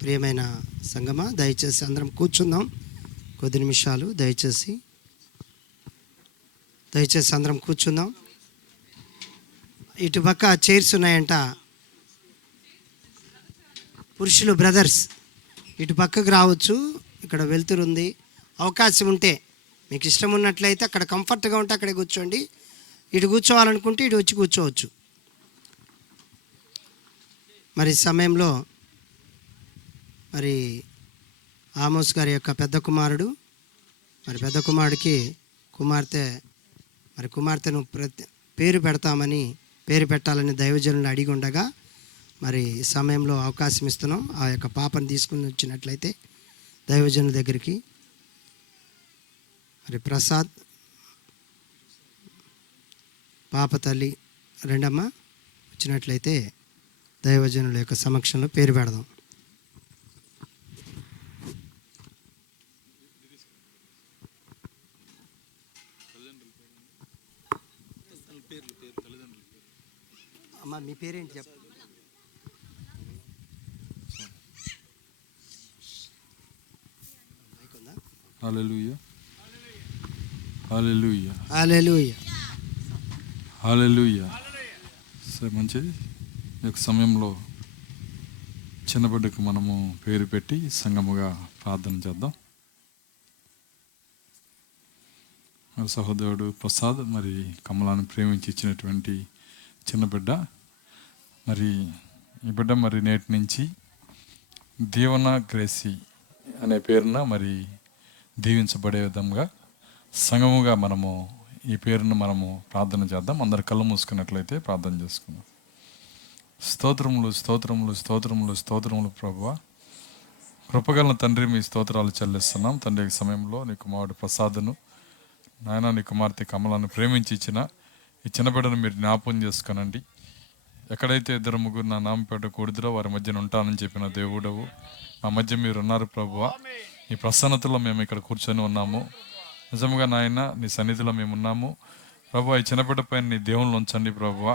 ప్రియమైన సంగమా, దయచేసి అందరం కూర్చుందాం కొద్ది నిమిషాలు. దయచేసి అందరం కూర్చుందాం. ఇటు పక్క చైర్స్ ఉన్నాయంట. పురుషులు బ్రదర్స్ ఇటు పక్కకు రావచ్చు. ఇక్కడ వెళ్తురుంది. అవకాశం ఉంటే మీకు ఇష్టం ఉన్నట్లయితే అక్కడ కంఫర్ట్గా ఉంటే అక్కడే కూర్చోండి. ఇటు కూర్చోవాలనుకుంటే ఇటు వచ్చి కూర్చోవచ్చు. మరి సమయంలో మరి ఆమోస్ గారి యొక్క పెద్ద కుమారుడికి కుమార్తెను పేరు పెట్టాలని దైవజనులు అడిగి ఉండగా మరి సమయంలో అవకాశం ఇస్తున్నాం. ఆ యొక్క పాపను తీసుకుని వచ్చినట్లయితే దైవజనుల దగ్గరికి మరి ప్రసాద్ పాప తల్లి రెండమ్మ వచ్చినట్లయితే దైవజనుల యొక్క సమక్షంలో పేరు పెడదాం. అమ్మా, మీ పేరేంటి చెప్ప. హల్లెలూయా, హల్లెలూయా, హల్లెలూయా, హల్లెలూయా. సరే, మంచిది. ఈ యొక్క సమయంలో చిన్న బిడ్డకు మనము పేరు పెట్టి సంగముగా ప్రార్థన చేద్దాం. సహోదరుడు ప్రసాద్ మరి కమలాన్ని ప్రేమించి ఇచ్చినటువంటి చిన్న బిడ్డ. మరి ఈ బిడ్డ మరి నేటి నుంచి దీవెన గ్రేసి అనే పేరున మరి దీవించబడే విధంగా సంగముగా మనము ఈ పేరును మనము ప్రార్థన చేద్దాం. అందరు కళ్ళు మూసుకున్నట్లయితే ప్రార్థన చేసుకుందాం. స్తోత్రములు, స్తోత్రములు, స్తోత్రములు, స్తోత్రములు ప్రభువా. కృపగల తండ్రి, మీ స్తోత్రాలు చెల్లిస్తున్నాం. తండ్రి, సమయంలో నీ కుమారుడు ప్రసాద్ను, నాయన నీ కుమార్తె కమలను ప్రేమించి ఇచ్చిన ఈ చిన్న బిడ్డను మీరు జ్ఞాపకం చేసుకునండి. ఎక్కడైతే ఇద్దరు ముగ్గురు నా నామపేట కూడిదిరో వారి మధ్యన ఉంటానని చెప్పిన దేవుడవు, మా మధ్య మీరు ఉన్నారు ప్రభువా. నీ ప్రసన్నతలో మేము ఇక్కడ కూర్చొని ఉన్నాము. నిజంగా నాయన నీ సన్నిధిలో మేము ఉన్నాము ప్రభువా. ఈ చిన్నబిడ్డ పైన నీ దేవుళ్ళు ఉంచండి ప్రభువా.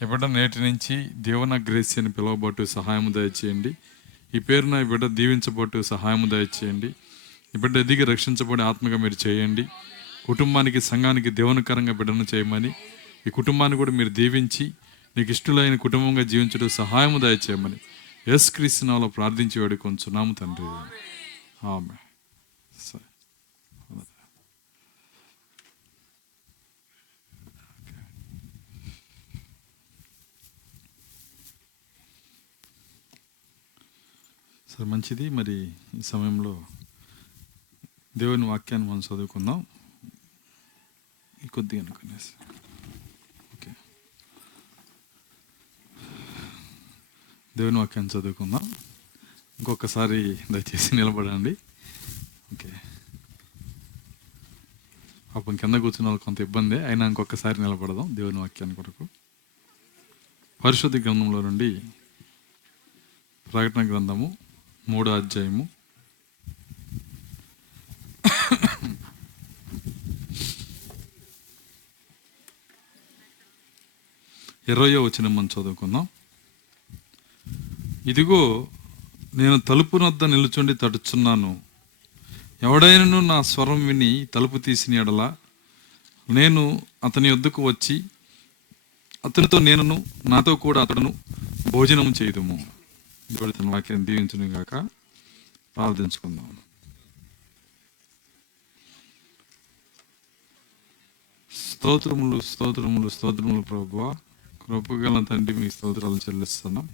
ఈ బిడ్డ నేటి నుంచి దీవెన గ్రేసి అని పిలువబట్టు సహాయము దయచేయండి. ఈ పేరున ఈ బిడ్డ దీవించబట్టు సహాయము దయచేయండి. ఈ బిడ్డ ఎదిగి రక్షించబడి ఆత్మగా మీరు చేయండి. కుటుంబానికి, సంఘానికి దేవునికరంగా బిడ్డను చేయమని, ఈ కుటుంబాన్ని కూడా మీరు దీవించి నీకు ఇష్టలైన కుటుంబంగా జీవించడం సహాయము దయచేయమని యేసుక్రీస్తు నామములో ప్రార్థించి వేడుకొంచున్నాము తండ్రి. ఆమేన్. సరే, మంచిది. మరి ఈ సమయంలో దేవుని వాక్యాన్ని మనం చదువుకుందాం. కొద్దిగా అనుకునేసి ఓకే, దేవుని వాక్యాన్ని చదువుకుందాం. ఇంకొకసారి దయచేసి నిలబడండి. ఓకే, పాపం కింద కూర్చున్న వాళ్ళకి కొంత ఇబ్బంది అయినా ఇంకొకసారి నిలబడదాం దేవుని వాక్యాన్ని కొరకు. పరిశుద్ధ గ్రంథంలో నుండి ప్రకటన గ్రంథము 3వ అధ్యాయము 20వ వచనం మనం చదువుకుందాం. ఇదిగో, నేను తలుపు వద్ద నిలుచుండి తడుచున్నాను. ఎవడైనను నా స్వరం విని తలుపు తీసిన ఎడల నేను అతని యొద్దకు వచ్చి అతనితో నేనును, నాతో కూడా అతడును భోజనం చేయుదుము. ఇప్పుడు తన వాక్యం దీవించును గాక. ప్రార్థించుకుందాం. స్తోత్రములు, స్తోత్రములు, స్తోత్రములు ప్రభువా. కృపగల తండ్రి, మీ స్తోత్రాలు చెల్లిస్తున్నాం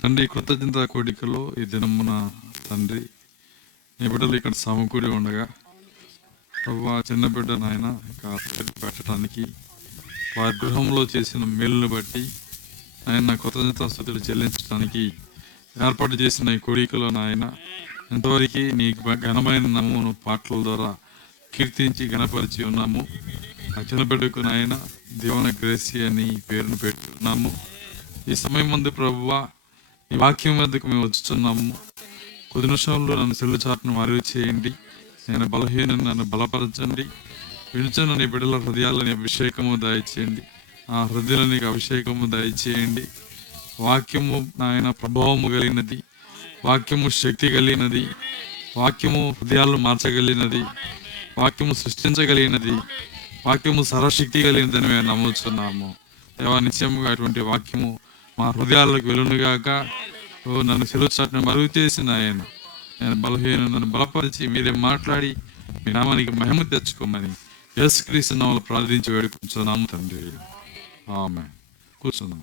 తండ్రి. కృతజ్ఞత కోడికలో ఈ దినమున తండ్రి నీ బిడ్డలు ఇక్కడ సమకూడి ఉండగా ప్రభువా, చిన్న బిడ్డ నాయన పెట్టడానికి వారి గృహంలో చేసిన మేలును బట్టి ఆయన కృతజ్ఞతాస్తుతులు చెల్లించడానికి ఏర్పాటు చేసిన ఈ కోడికలో నాయన ఎంతవరకు నీ ఘనమైన నామమును పాటల ద్వారా కీర్తించి ఘనపరిచి ఉన్నాము. ఆ చిన్న బిడ్డకు నాయన దీవెన గ్రేసి అని పేరును పెట్టున్నాము. ఈ సమయం ముందు ప్రభువా, ఈ వాక్యం వద్దకు మేము వచ్చుతున్నాము. కొద్ది నిమిషంలో నన్ను సెల్లు చాటును మారి చేయండి. నేను బలహీనని నన్ను బలపరచండి. విడుచున్న నీ బిడ్డల హృదయాలని అభిషేకము దయచేయండి. ఆ హృదయాలని అభిషేకము దయచేయండి. వాక్యము నాయన ప్రభావము కలిగినది, వాక్యము శక్తి కలిగినది, వాక్యము హృదయాలను మార్చగలిగినది, వాక్యము సృష్టించగలిగినది, వాక్యము సర్వశక్తి కలిగినదని మేము నమ్ముతున్నాము. దేవా, నిత్యముగా అటువంటి వాక్యము మా హృదయాలకు వెలునుగాక. నన్ను సెలవుచాటును మరుగు చేసిన ఆయన, నేను నన్ను బలపరిచి మీరే మాట్లాడి మీ నామానికి మహిమ తెచ్చుకోమని యేసుక్రీస్తు నామములో ప్రార్థించి వేడుకుంటున్నాము తండ్రి. ఆమేన్. కూర్చుందాం.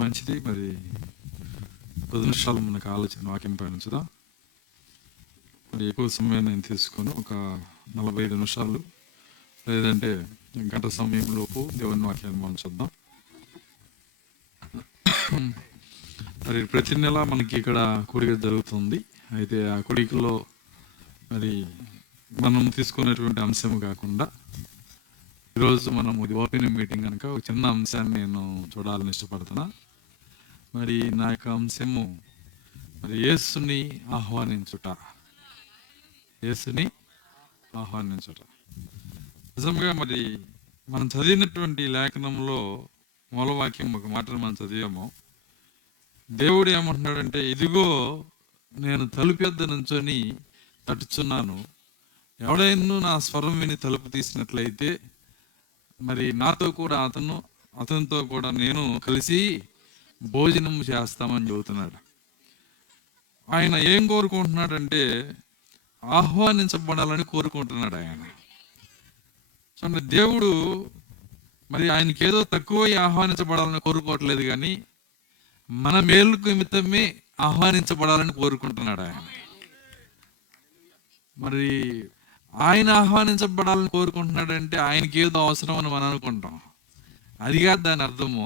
మంచిది. మరి 10 నిమిషాలు మనకు ఆలోచన వాక్యం పైన ఉంచుదాం. మరి ఎక్కువ సమయం నేను తీసుకొని ఒక 45 నిమిషాలు లేదంటే గంట సమయంలోపు దేవుని వాక్యాన్ని మనం చూద్దాం. మరి ప్రతి నెల మనకి ఇక్కడ కూడిక జరుగుతుంది. అయితే ఆ కూడికలో మరి మనం తీసుకునేటువంటి అంశం కాకుండా ఈరోజు మనం ఇది ఓపెనింగ్ మీటింగ్ కనుక ఒక చిన్న అంశాన్ని నేను చూడాలని ఇష్టపడుతున్నా. మరి నా యొక్క అంశము మరి యేసుని ఆహ్వానించుట. యేసుని ఆహ్వానించుట. నిజంగా మరి మనం చదివినటువంటి లేఖనంలో మూలవాక్యం ఒక మాటను మనం చదివాము. దేవుడు ఏమంటున్నాడంటే, ఇదిగో నేను తలుపు యొద్ద నుంచొని తట్టుచున్నాను, ఎవడైనా నా స్వరం విని తలుపు తీసినట్లయితే మరి నాతో కూడా అతనితో కూడా నేను కలిసి భోజనం చేస్తామని చెబుతున్నాడు. ఆయన ఏం కోరుకుంటున్నాడంటే ఆహ్వానించబడాలని కోరుకుంటున్నాడు ఆయన. చూడండి, దేవుడు మరి ఆయనకి ఏదో తక్కువ ఆహ్వానించబడాలని కోరుకోవట్లేదు, కానీ మన మేలు నిమిత్తమే ఆహ్వానించబడాలని కోరుకుంటున్నాడు ఆయన. మరి ఆయన ఆహ్వానించబడాలని కోరుకుంటున్నాడంటే ఆయనకి ఏదో అవసరం అని మనం అనుకుంటాం. అది కాదు దాని అర్థము.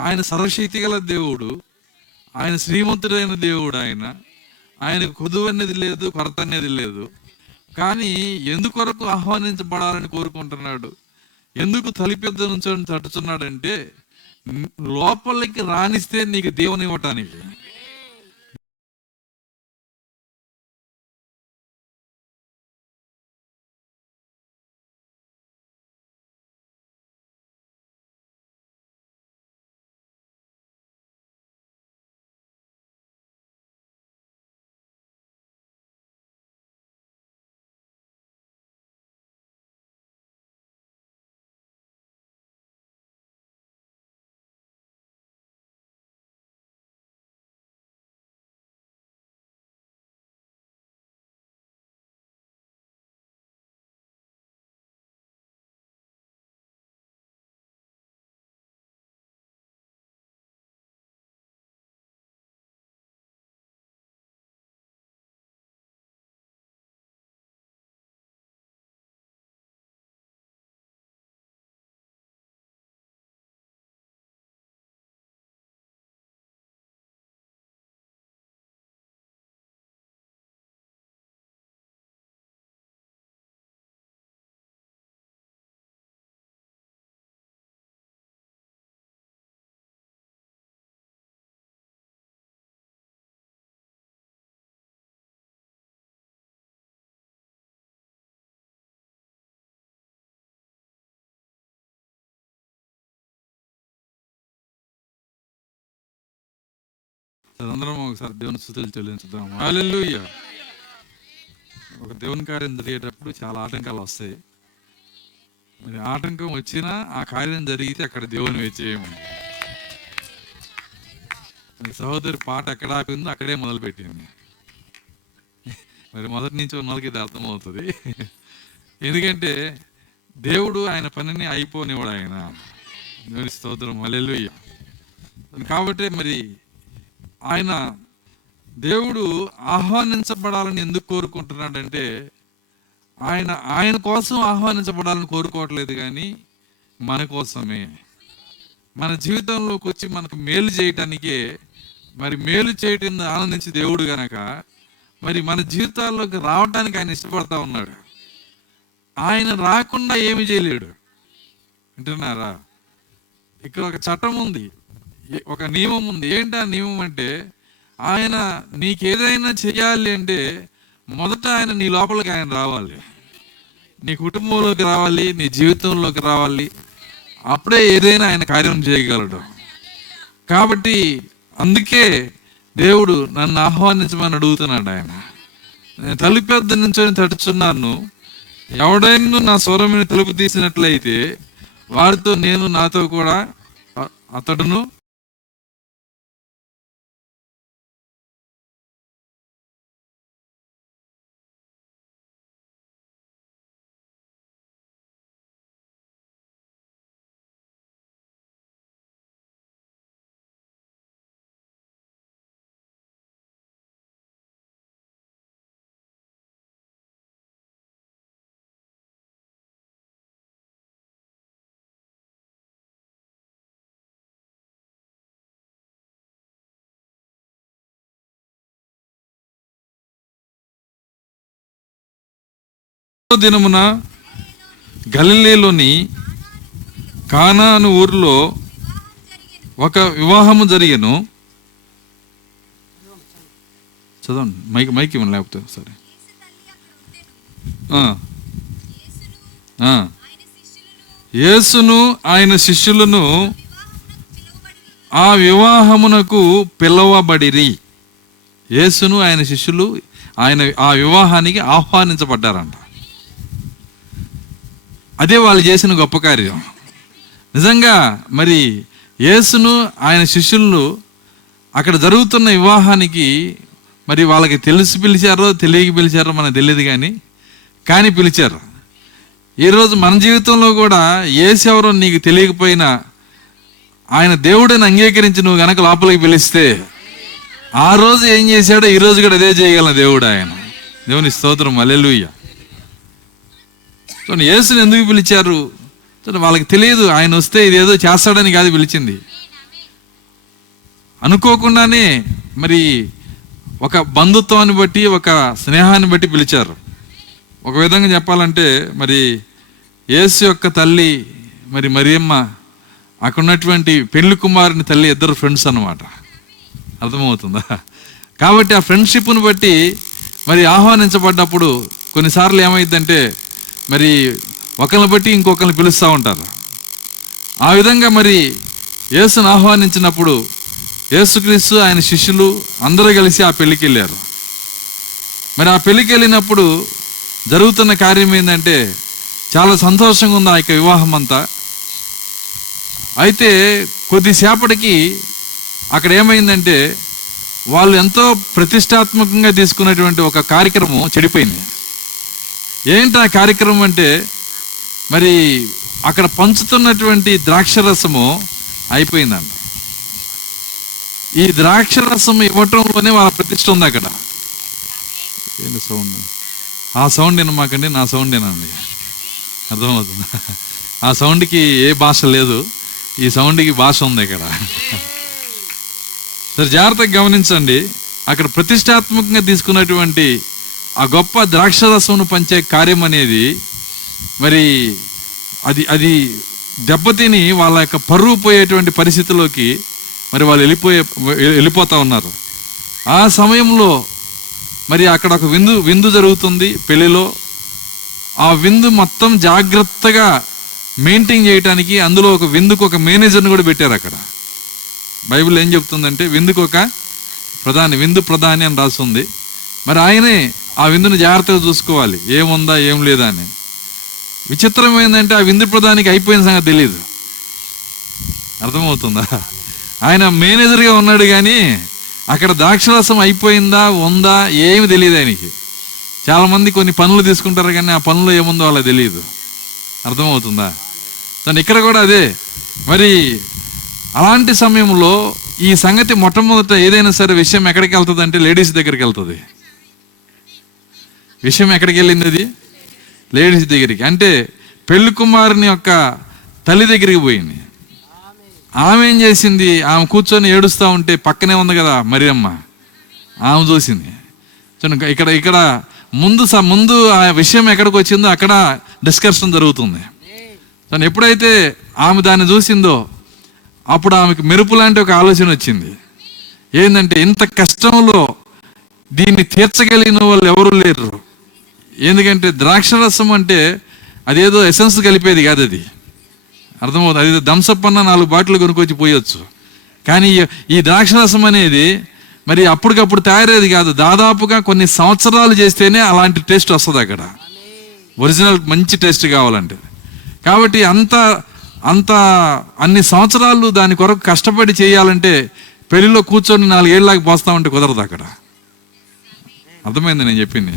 ఆయన సర్వశక్తి గల దేవుడు, ఆయన శ్రీమంతుడైన దేవుడు, ఆయనకు కొదువు అనేది లేదు, కొరత అనేది లేదు. కానీ ఎందుకొరకు ఆహ్వానించబడాలని కోరుకుంటున్నాడు, ఎందుకు తలుపెద్ద నుంచి తట్టుచున్నాడంటే లోపలికి రానిస్తే నీకు దేవుని ఇవ్వటానికి. అందరం ఒకసారి దేవుని స్తుతులు చెల్లించుదాం. హల్లెలూయా. ఒక దేవుని కార్యం జరిగేటప్పుడు చాలా ఆటంకాలు వస్తాయి. మరి ఆటంకం వచ్చినా ఆ కార్యం జరిగితే అక్కడ దేవుని వేచేయము. సహోదరి పాట ఎక్కడ ఆపిందో అక్కడే మొదలుపెట్టింది. మరి మొదటి నుంచి ఉన్నోళ్ళకి ఇది అర్థమవుతుంది. ఎందుకంటే దేవుడు ఆయన పనిని అయిపోనివాడు ఆయన. దేవుని స్తోత్రం. హల్లెలూయా. కాబట్టి మరి ఆయన దేవుడు ఆహ్వానించబడాలని ఎందుకు కోరుకుంటున్నాడంటే ఆయన కోసం ఆహ్వానించబడాలని కోరుకోవట్లేదు, కానీ మన కోసమే, మన జీవితంలోకి వచ్చి మనకు మేలు చేయటానికే. మరి మేలు చేయటం ఆనందించి దేవుడు గనక మరి మన జీవితాల్లోకి రావడానికి ఆయన ఇష్టపడతా ఉన్నాడు. ఆయన రాకుండా ఏమి చేయలేడు. వింటున్నారా? ఇక్కడ ఒక చట్టం ఉంది, ఒక నియమం ఉంది. ఏంటి ఆ నియమం అంటే, ఆయన నీకేదైనా చేయాలి అంటే మొదట ఆయన నీ లోపలికి ఆయన రావాలి, నీ కుటుంబంలోకి రావాలి, నీ జీవితంలోకి రావాలి. అప్పుడే ఏదైనా ఆయన కార్యం చేయగలడు. కాబట్టి అందుకే దేవుడు నన్ను ఆహ్వానించమని అడుగుతున్నాడు. ఆయన, నేను తలుపు వద్ద నుంచొని తట్టుచున్నాను, ఎవడైనా నా స్వరమైన తలుపు తీసినట్లయితే వారితో నేను, నాతో కూడా అతడును దినమున గలిలయలోని కానా అను ఊరిలో ఒక వివాహము జరిగెను. చదవండి, మైక్ ఇవ్వండి లేకపోతే సరే. యేసును ఆయన శిష్యులను ఆ వివాహమునకు పిలవబడిరి. యేసును ఆయన శిష్యులు ఆ వివాహానికి ఆహ్వానించబడ్డారంట. అదే వాళ్ళు చేసిన గొప్ప కార్యం. నిజంగా మరి యేసును ఆయన శిష్యులు అక్కడ జరుగుతున్న వివాహానికి మరి వాళ్ళకి తెలిసి పిలిచారో తెలియక పిలిచారో మనకు తెలియదు, కానీ పిలిచారు. ఈరోజు మన జీవితంలో కూడా యేసు ఎవరో నీకు తెలియకపోయినా ఆయన దేవుడిని అంగీకరించి నువ్వు గనక లోపలికి పిలిస్తే ఆ రోజు ఏం చేశాడో ఈ రోజు కూడా అదే చేయగల దేవుడు ఆయన. దేవుని స్తోత్రం, హల్లెలూయా. యేసుని ఎందుకు పిలిచారు? వాళ్ళకి తెలియదు ఆయన వస్తే ఇదేదో చేస్తాడని కాదు పిలిచింది. అనుకోకుండానే మరి ఒక బంధుత్వాన్ని బట్టి, ఒక స్నేహాన్ని బట్టి పిలిచారు. ఒక విధంగా చెప్పాలంటే మరి యేసు యొక్క తల్లి మరి మరియమ్మ, అక్కడ ఉన్నటువంటి పెళ్లి కుమారుని తల్లి ఇద్దరు ఫ్రెండ్స్ అన్నమాట. అర్థమవుతుందా? కాబట్టి ఆ ఫ్రెండ్షిప్ను బట్టి మరి ఆహ్వానించబడ్డప్పుడు కొన్నిసార్లు ఏమైందంటే మరి ఒకరిని బట్టి ఇంకొకరిని పిలుస్తూ ఉంటారు. ఆ విధంగా మరి యేసును ఆహ్వానించినప్పుడు యేసుక్రీస్తు ఆయన శిష్యులు అందరూ కలిసి ఆ పెళ్ళికి వెళ్ళారు. మరి ఆ పెళ్ళికి వెళ్ళినప్పుడు జరుగుతున్న కార్యం ఏంటంటే చాలా సంతోషంగా ఉంది ఆ యొక్క వివాహం అంతా. అయితే కొద్దిసేపటికి అక్కడ ఏమైందంటే వాళ్ళు ఎంతో ప్రతిష్టాత్మకంగా తీసుకున్నటువంటి ఒక కార్యక్రమం చెడిపోయింది. ఏంటి ఆ కార్యక్రమం అంటే మరి అక్కడ పంచుతున్నటువంటి ద్రాక్షరసము అయిపోయిందంట. ఈ ద్రాక్షరసం ఇవ్వటంలోనే వాళ్ళ ప్రతిష్ట ఉంది అక్కడ. ఏంటి సౌండ్? ఆ సౌండ్ వినమాకండి, నా సౌండ్ వినండి. అర్థమవుతుంది? ఆ సౌండ్కి ఏ భాష లేదు, ఈ సౌండ్కి భాష ఉంది ఇక్కడ. సరే, జాగ్రత్తగా గమనించండి. అక్కడ ప్రతిష్టాత్మకంగా తీసుకున్నటువంటి ఆ గొప్ప ద్రాక్షరసమును పంచే కార్యం అనేది మరి అది దెబ్బతిని వాళ్ళ యొక్క పరువు పోయేటువంటి పరిస్థితిలోకి మరి వాళ్ళు వెళ్ళిపోతూ ఉన్నారు. ఆ సమయంలో మరి అక్కడ ఒక విందు జరుగుతుంది పెళ్లిలో. ఆ విందు మొత్తం జాగ్రత్తగా మెయింటైన్ చేయడానికి అందులో ఒక విందుకు ఒక మేనేజర్ని కూడా పెట్టారు అక్కడ. బైబిల్ ఏం చెప్తుందంటే విందు ప్రధాని అని రాస్తుంది. మరి ఆయనే ఆ విందును జాగ్రత్తగా చూసుకోవాలి, ఏముందా ఏం లేదా అని. విచిత్రం ఏంటంటే ఆ విందు ప్రధానికి అయిపోయిన సంగతి తెలియదు. అర్థమవుతుందా? ఆయన మేనేజర్గా ఉన్నాడు, కానీ అక్కడ ద్రాక్షరసం అయిపోయిందా ఉందా ఏమి తెలియదు ఆయనకి. చాలామంది కొన్ని పనులు తీసుకుంటారు, కానీ ఆ పనులు ఏముందో వాళ్ళకి తెలియదు. అర్థమవుతుందా? ఇక్కడ కూడా అదే. మరి అలాంటి సమయంలో ఈ సంగతి మొట్టమొదట ఏదైనా సరే విషయం ఎక్కడికి వెళ్తుంది అంటే లేడీస్ దగ్గరికి వెళ్తుంది. విషయం ఎక్కడికి వెళ్ళింది? అది లేడీస్ దగ్గరికి. అంటే పెళ్లి కుమారుని యొక్క తల్లి దగ్గరికి పోయింది. ఆమె ఏం చేసింది? ఆమె కూర్చొని ఏడుస్తూ ఉంటే పక్కనే ఉంది కదా మరియమ్మ, ఆమె చూసింది. ఇక్కడ ముందు ఆ విషయం ఎక్కడికి వచ్చిందో అక్కడ డిస్కషన్ జరుగుతుంది. ఎప్పుడైతే ఆమె దాన్ని చూసిందో అప్పుడు ఆమెకు మెరుపు లాంటి ఒక ఆలోచన వచ్చింది. ఏంటంటే ఇంత కష్టంలో దీన్ని తీర్చగలిగిన వాళ్ళు ఎవరు లేరు. ఎందుకంటే ద్రాక్షరసం అంటే అదేదో ఎసెన్స్ కలిపేది కాదు, అది అర్థమవుతుంది. అదేదో థమ్సప్ అన్న 4 బాటిల్ కొనుక్కొచ్చి పోయొచ్చు. కానీ ఈ ద్రాక్షరసం అనేది మరి అప్పటికప్పుడు తయారయ్యేది కాదు, దాదాపుగా కొన్ని సంవత్సరాలు చేస్తేనే అలాంటి టేస్ట్ వస్తుంది అక్కడ, ఒరిజినల్ మంచి టేస్ట్ కావాలంటే. కాబట్టి అన్ని సంవత్సరాలు దాని కొరకు కష్టపడి చేయాలంటే పెళ్లిలో కూర్చొని 4 ఏళ్ళకి పోస్తామంటే కుదరదు అక్కడ. అర్థమైంది నేను చెప్పింది?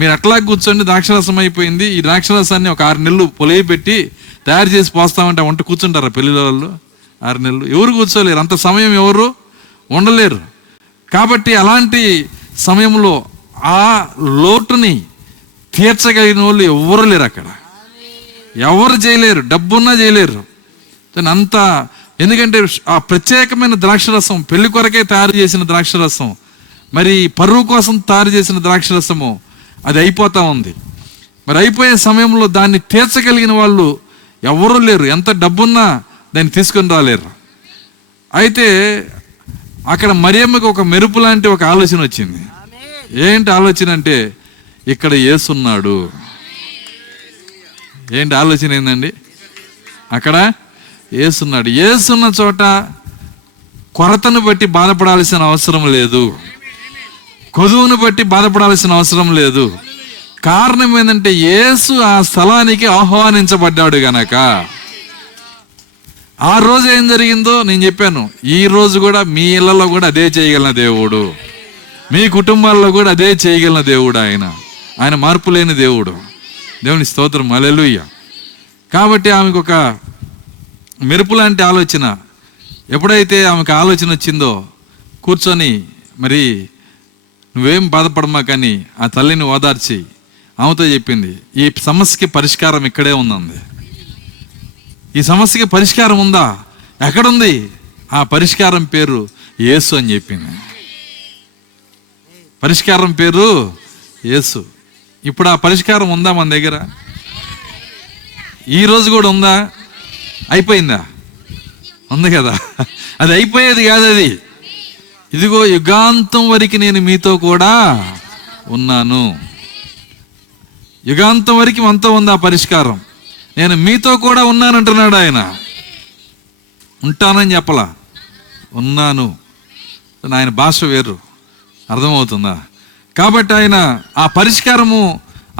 మీరు అట్లా కూర్చొని ద్రాక్షరసం అయిపోయింది, ఈ ద్రాక్షరసాన్ని ఒక 6 నెలలు పొలయి పెట్టి తయారు చేసి పోస్తామంటే వంట కూర్చుంటారా పెళ్లిలో వాళ్ళు? 6 నెలలు ఎవరు కూర్చోలేరు, అంత సమయం ఎవరు ఉండలేరు. కాబట్టి అలాంటి సమయంలో ఆ లోటుని తీర్చగలిగిన వాళ్ళు ఎవరు లేరు అక్కడ, ఎవరు చేయలేరు, డబ్బున్నా చేయలేరు అంత. ఎందుకంటే ఆ ప్రత్యేకమైన ద్రాక్షరసం, పెళ్లి కొరకే తయారు చేసిన ద్రాక్షరసం, మరి పరువు కోసం తయారు చేసిన ద్రాక్షరసము అది అయిపోతా ఉంది. మరి అయిపోయే సమయంలో దాన్ని తీర్చగలిగిన వాళ్ళు ఎవరూ లేరు, ఎంత డబ్బున్నా దాన్ని తీసుకొని రాలేరు. అయితే అక్కడ మరియమ్మకి ఒక మెరుపు లాంటి ఒక ఆలోచన వచ్చింది. ఏంటి ఆలోచన అంటే, ఇక్కడ యేసున్నాడు. ఏంటి ఆలోచన ఏందండి? అక్కడ యేసున్నాడు. యేసున్న చోట కొరతను బట్టి బాధపడాల్సిన అవసరం లేదు, కొదువును బట్టి బాధపడాల్సిన అవసరం లేదు. కారణం ఏంటంటే యేసు ఆ స్థలానికి ఆహ్వానించబడ్డాడు గనక. ఆ రోజు ఏం జరిగిందో నేను చెప్పాను, ఈ రోజు కూడా మీ ఇళ్లలో కూడా అదే చేయగలిగిన దేవుడు, మీ కుటుంబాల్లో కూడా అదే చేయగలిగిన దేవుడు. ఆయన మార్పు లేని దేవుడు. దేవుని స్తోత్రం, హల్లెలూయా. కాబట్టి ఆమెకు ఒక మెరుపు లాంటి ఆలోచన. ఎప్పుడైతే ఆమెకు ఆలోచన వచ్చిందో కూర్చొని, మరి నువ్వేం బాధపడమా కానీ ఆ తల్లిని ఓదార్చి ఆమెతో చెప్పింది, ఈ సమస్యకి పరిష్కారం ఇక్కడే ఉందంది. ఈ సమస్యకి పరిష్కారం ఉందా? ఎక్కడుంది? ఆ పరిష్కారం పేరు యేసు అని చెప్పింది. పరిష్కారం పేరు యేసు. ఇప్పుడు ఆ పరిష్కారం ఉందా మన దగ్గర? ఈ రోజు కూడా ఉందా? అయిపోయిందా? ఉంది కదా. అది అయిపోయేది కాదు, అది ఇదిగో యుగాంతం వరకు నేను మీతో కూడా ఉన్నాను. యుగాంతం వరకు మనతో ఉంది ఆ పరిష్కారం. నేను మీతో కూడా ఉన్నానంటున్నాడు ఆయన. ఉంటానని చెప్పలా, ఉన్నాను. ఆయన భాష వేరు, అర్థమవుతుందా? కాబట్టి ఆయన ఆ పరిష్కారము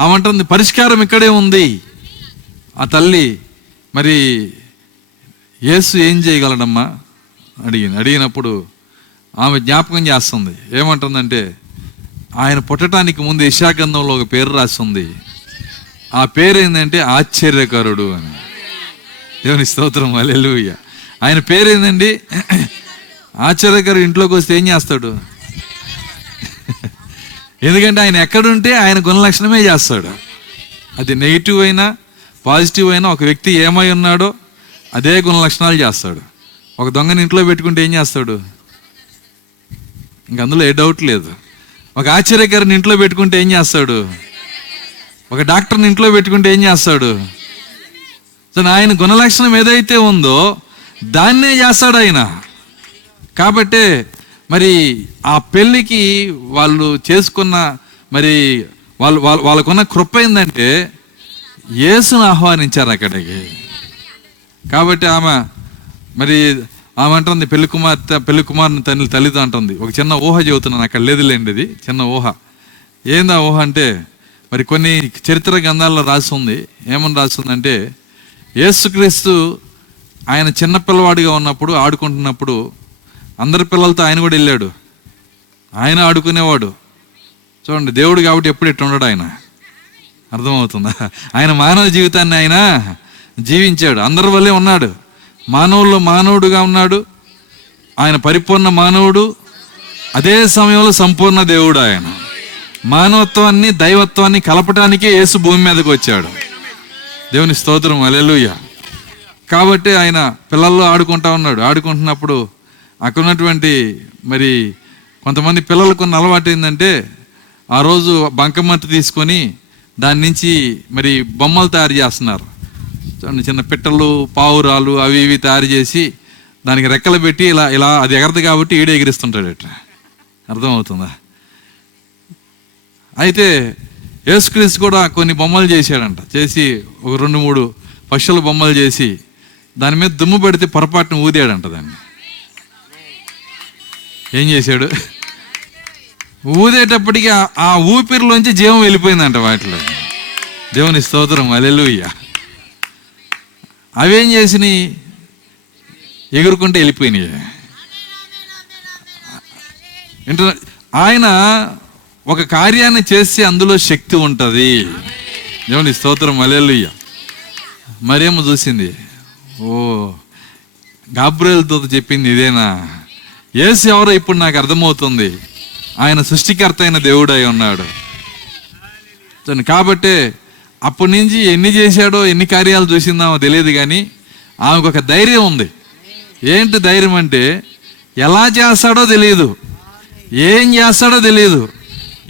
అవంటుంది, పరిష్కారం ఇక్కడే ఉంది. ఆ తల్లి మరి యేసు ఏం చేయగలడమ్మా అడిగినప్పుడు ఆమె జ్ఞాపకం చేస్తుంది. ఏమంటుందంటే, ఆయన పుట్టడానికి ముందు యెషయా-గ్రంథంలో ఒక పేరు రాస్తుంది. ఆ పేరు ఏంటంటే ఆశ్చర్యకరుడు అని. దేవుని స్తోత్రం, హల్లెలూయా. ఆయన పేరు ఏందండి? ఆశ్చర్యకరుడు. ఇంట్లోకి వస్తే ఏం చేస్తాడు? ఎందుకంటే ఆయన ఎక్కడుంటే ఆయన గుణలక్షణమే చేస్తాడు. అది నెగిటివ్ అయినా పాజిటివ్ అయినా, ఒక వ్యక్తి ఏమై ఉన్నాడో అదే గుణలక్షణాలు చేస్తాడు. ఒక దొంగని ఇంట్లో పెట్టుకుంటే ఏం చేస్తాడు? ఇంక అందులో ఏ డౌట్ లేదు. ఒక ఆశ్చర్యకరుని ఇంట్లో పెట్టుకుంటే ఏం చేస్తాడు? ఒక డాక్టర్ని ఇంట్లో పెట్టుకుంటే ఏం చేస్తాడు? సో ఆయన గుణలక్షణం ఏదైతే ఉందో దాన్నే చేస్తాడు ఆయన. కాబట్టే మరి ఆ పెళ్ళికి వాళ్ళు చేసుకున్న, మరి వాళ్ళకున్న కృప ఏంటంటే యేసును ఆహ్వానించారు అక్కడికి. కాబట్టి ఆమె అంటుంది, పెళ్లి కుమారుని తల్లితో అంటుంది. ఒక చిన్న ఊహ చెబుతున్నాను, అక్కడ లేదులేండి, అది చిన్న ఊహ. ఏందా ఊహ అంటే, మరి కొన్ని చరిత్ర గ్రంథాల్లో రాస్తుంది. ఏమని రాస్తుందంటే, యేసుక్రీస్తు ఆయన చిన్న పిల్లవాడిగా ఉన్నప్పుడు ఆడుకుంటున్నప్పుడు అందరి పిల్లలతో ఆయన కూడా వెళ్ళాడు. ఆయన ఆడుకునేవాడు. చూడండి, దేవుడు కాబట్టి ఎప్పుడు ఎట్టు ఉండడు ఆయన. అర్థమవుతుందా? ఆయన మానవ జీవితాన్ని ఆయన జీవించాడు, అందరి వల్లే ఉన్నాడు, మానవుల్లో మానవుడుగా ఉన్నాడు. ఆయన పరిపూర్ణ మానవుడు, అదే సమయంలో సంపూర్ణ దేవుడు. ఆయన మానవత్వాన్ని దైవత్వాన్ని కలపటానికే యేసు భూమి మీదకి వచ్చాడు. దేవుని స్తోత్రం, హల్లెలూయా. కాబట్టి ఆయన పిల్లల్లో ఆడుకుంటా ఉన్నాడు. ఆడుకుంటున్నప్పుడు అక్కడ ఉన్నటువంటి మరి కొంతమంది పిల్లలకు ఉన్న అలవాటు ఏంటంటే, ఆ రోజు బంకమట్టి తీసుకొని దాని నుంచి మరి బొమ్మలు తయారు చేస్తున్నారు. చిన్న పిట్టలు, పావురాలు అవి ఇవి తయారు చేసి దానికి రెక్కలు పెట్టి ఇలా అది ఎగరదు కాబట్టి ఈడే ఎగిరిస్తుంటాడు. అట్లా అర్థమవుతుందా? అయితే యేసుక్రీస్తు కూడా కొన్ని బొమ్మలు చేశాడంట. చేసి ఒక 2-3 పక్షుల బొమ్మలు చేసి దాని మీద దుమ్ము పెడితే పొరపాటున ఊదాడంట. దాన్ని ఏం చేశాడు? ఊదేటప్పటికి ఆ ఊపిరిలోంచి జీవం వెళ్ళిపోయిందంట వాటిలో. దేవుని స్తోత్రం, హల్లెలూయా. అవేం చేసినాయి? ఎగురుకుంటే వెళ్ళిపోయినాయి. ఆయన ఒక కార్యాన్ని చేస్తే అందులో శక్తి ఉంటుంది. దేవుని స్తోత్రం, హల్లెలూయా. మరేమో చూసింది, ఓ గాబ్రియేలుతో చెప్పింది ఇదేనా? యేసు ఎవరో ఇప్పుడు నాకు అర్థమవుతుంది. ఆయన సృష్టికర్త అయిన దేవుడై ఉన్నాడు. కాబట్టి అప్పటి నుంచి ఎన్ని చేశాడో, ఎన్ని కార్యాలు చూసిందామో తెలియదు, కానీ ఆమెకు ఒక ధైర్యం ఉంది. ఏంటి ధైర్యం అంటే, ఎలా చేస్తాడో తెలియదు, ఏం చేస్తాడో తెలియదు,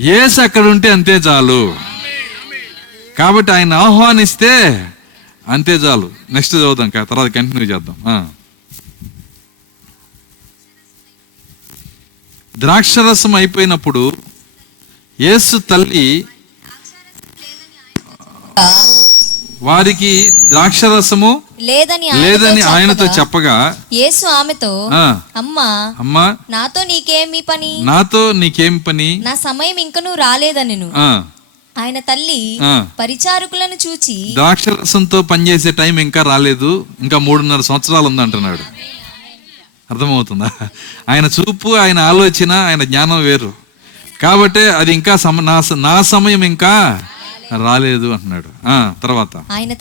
యేసు అక్కడ ఉంటే అంతే చాలు. కాబట్టి ఆయన ఆహ్వానిస్తే అంతే చాలు. నెక్స్ట్ చదువుదాం, తర్వాత కంటిన్యూ చేద్దాం. ద్రాక్షరసం అయిపోయినప్పుడు యేసు తల్లి వారికి ద్రాక్షరసము లేదని ఆయనతో చెప్పగా, యేసు ఆమెతో, అమ్మా నాతో నీకేమి పని, నా సమయం ఇంకనూ రాలేదనెను. ఆయన తల్లి పరిచారకులను చూచి, ద్రాక్షరసంతో పనిచేసే టైం ఇంకా రాలేదు, ఇంకా 3.5 సంవత్సరాలు ఉందంటున్నాడు. అర్థమవుతుందా? ఆయన చూపు, ఆయన ఆలోచన, ఆయన జ్ఞానం వేరు. కాబట్టి అది ఇంకా నా సమయం ఇంకా రాలేదు అంటున్నాడు. తర్వాత ఆయన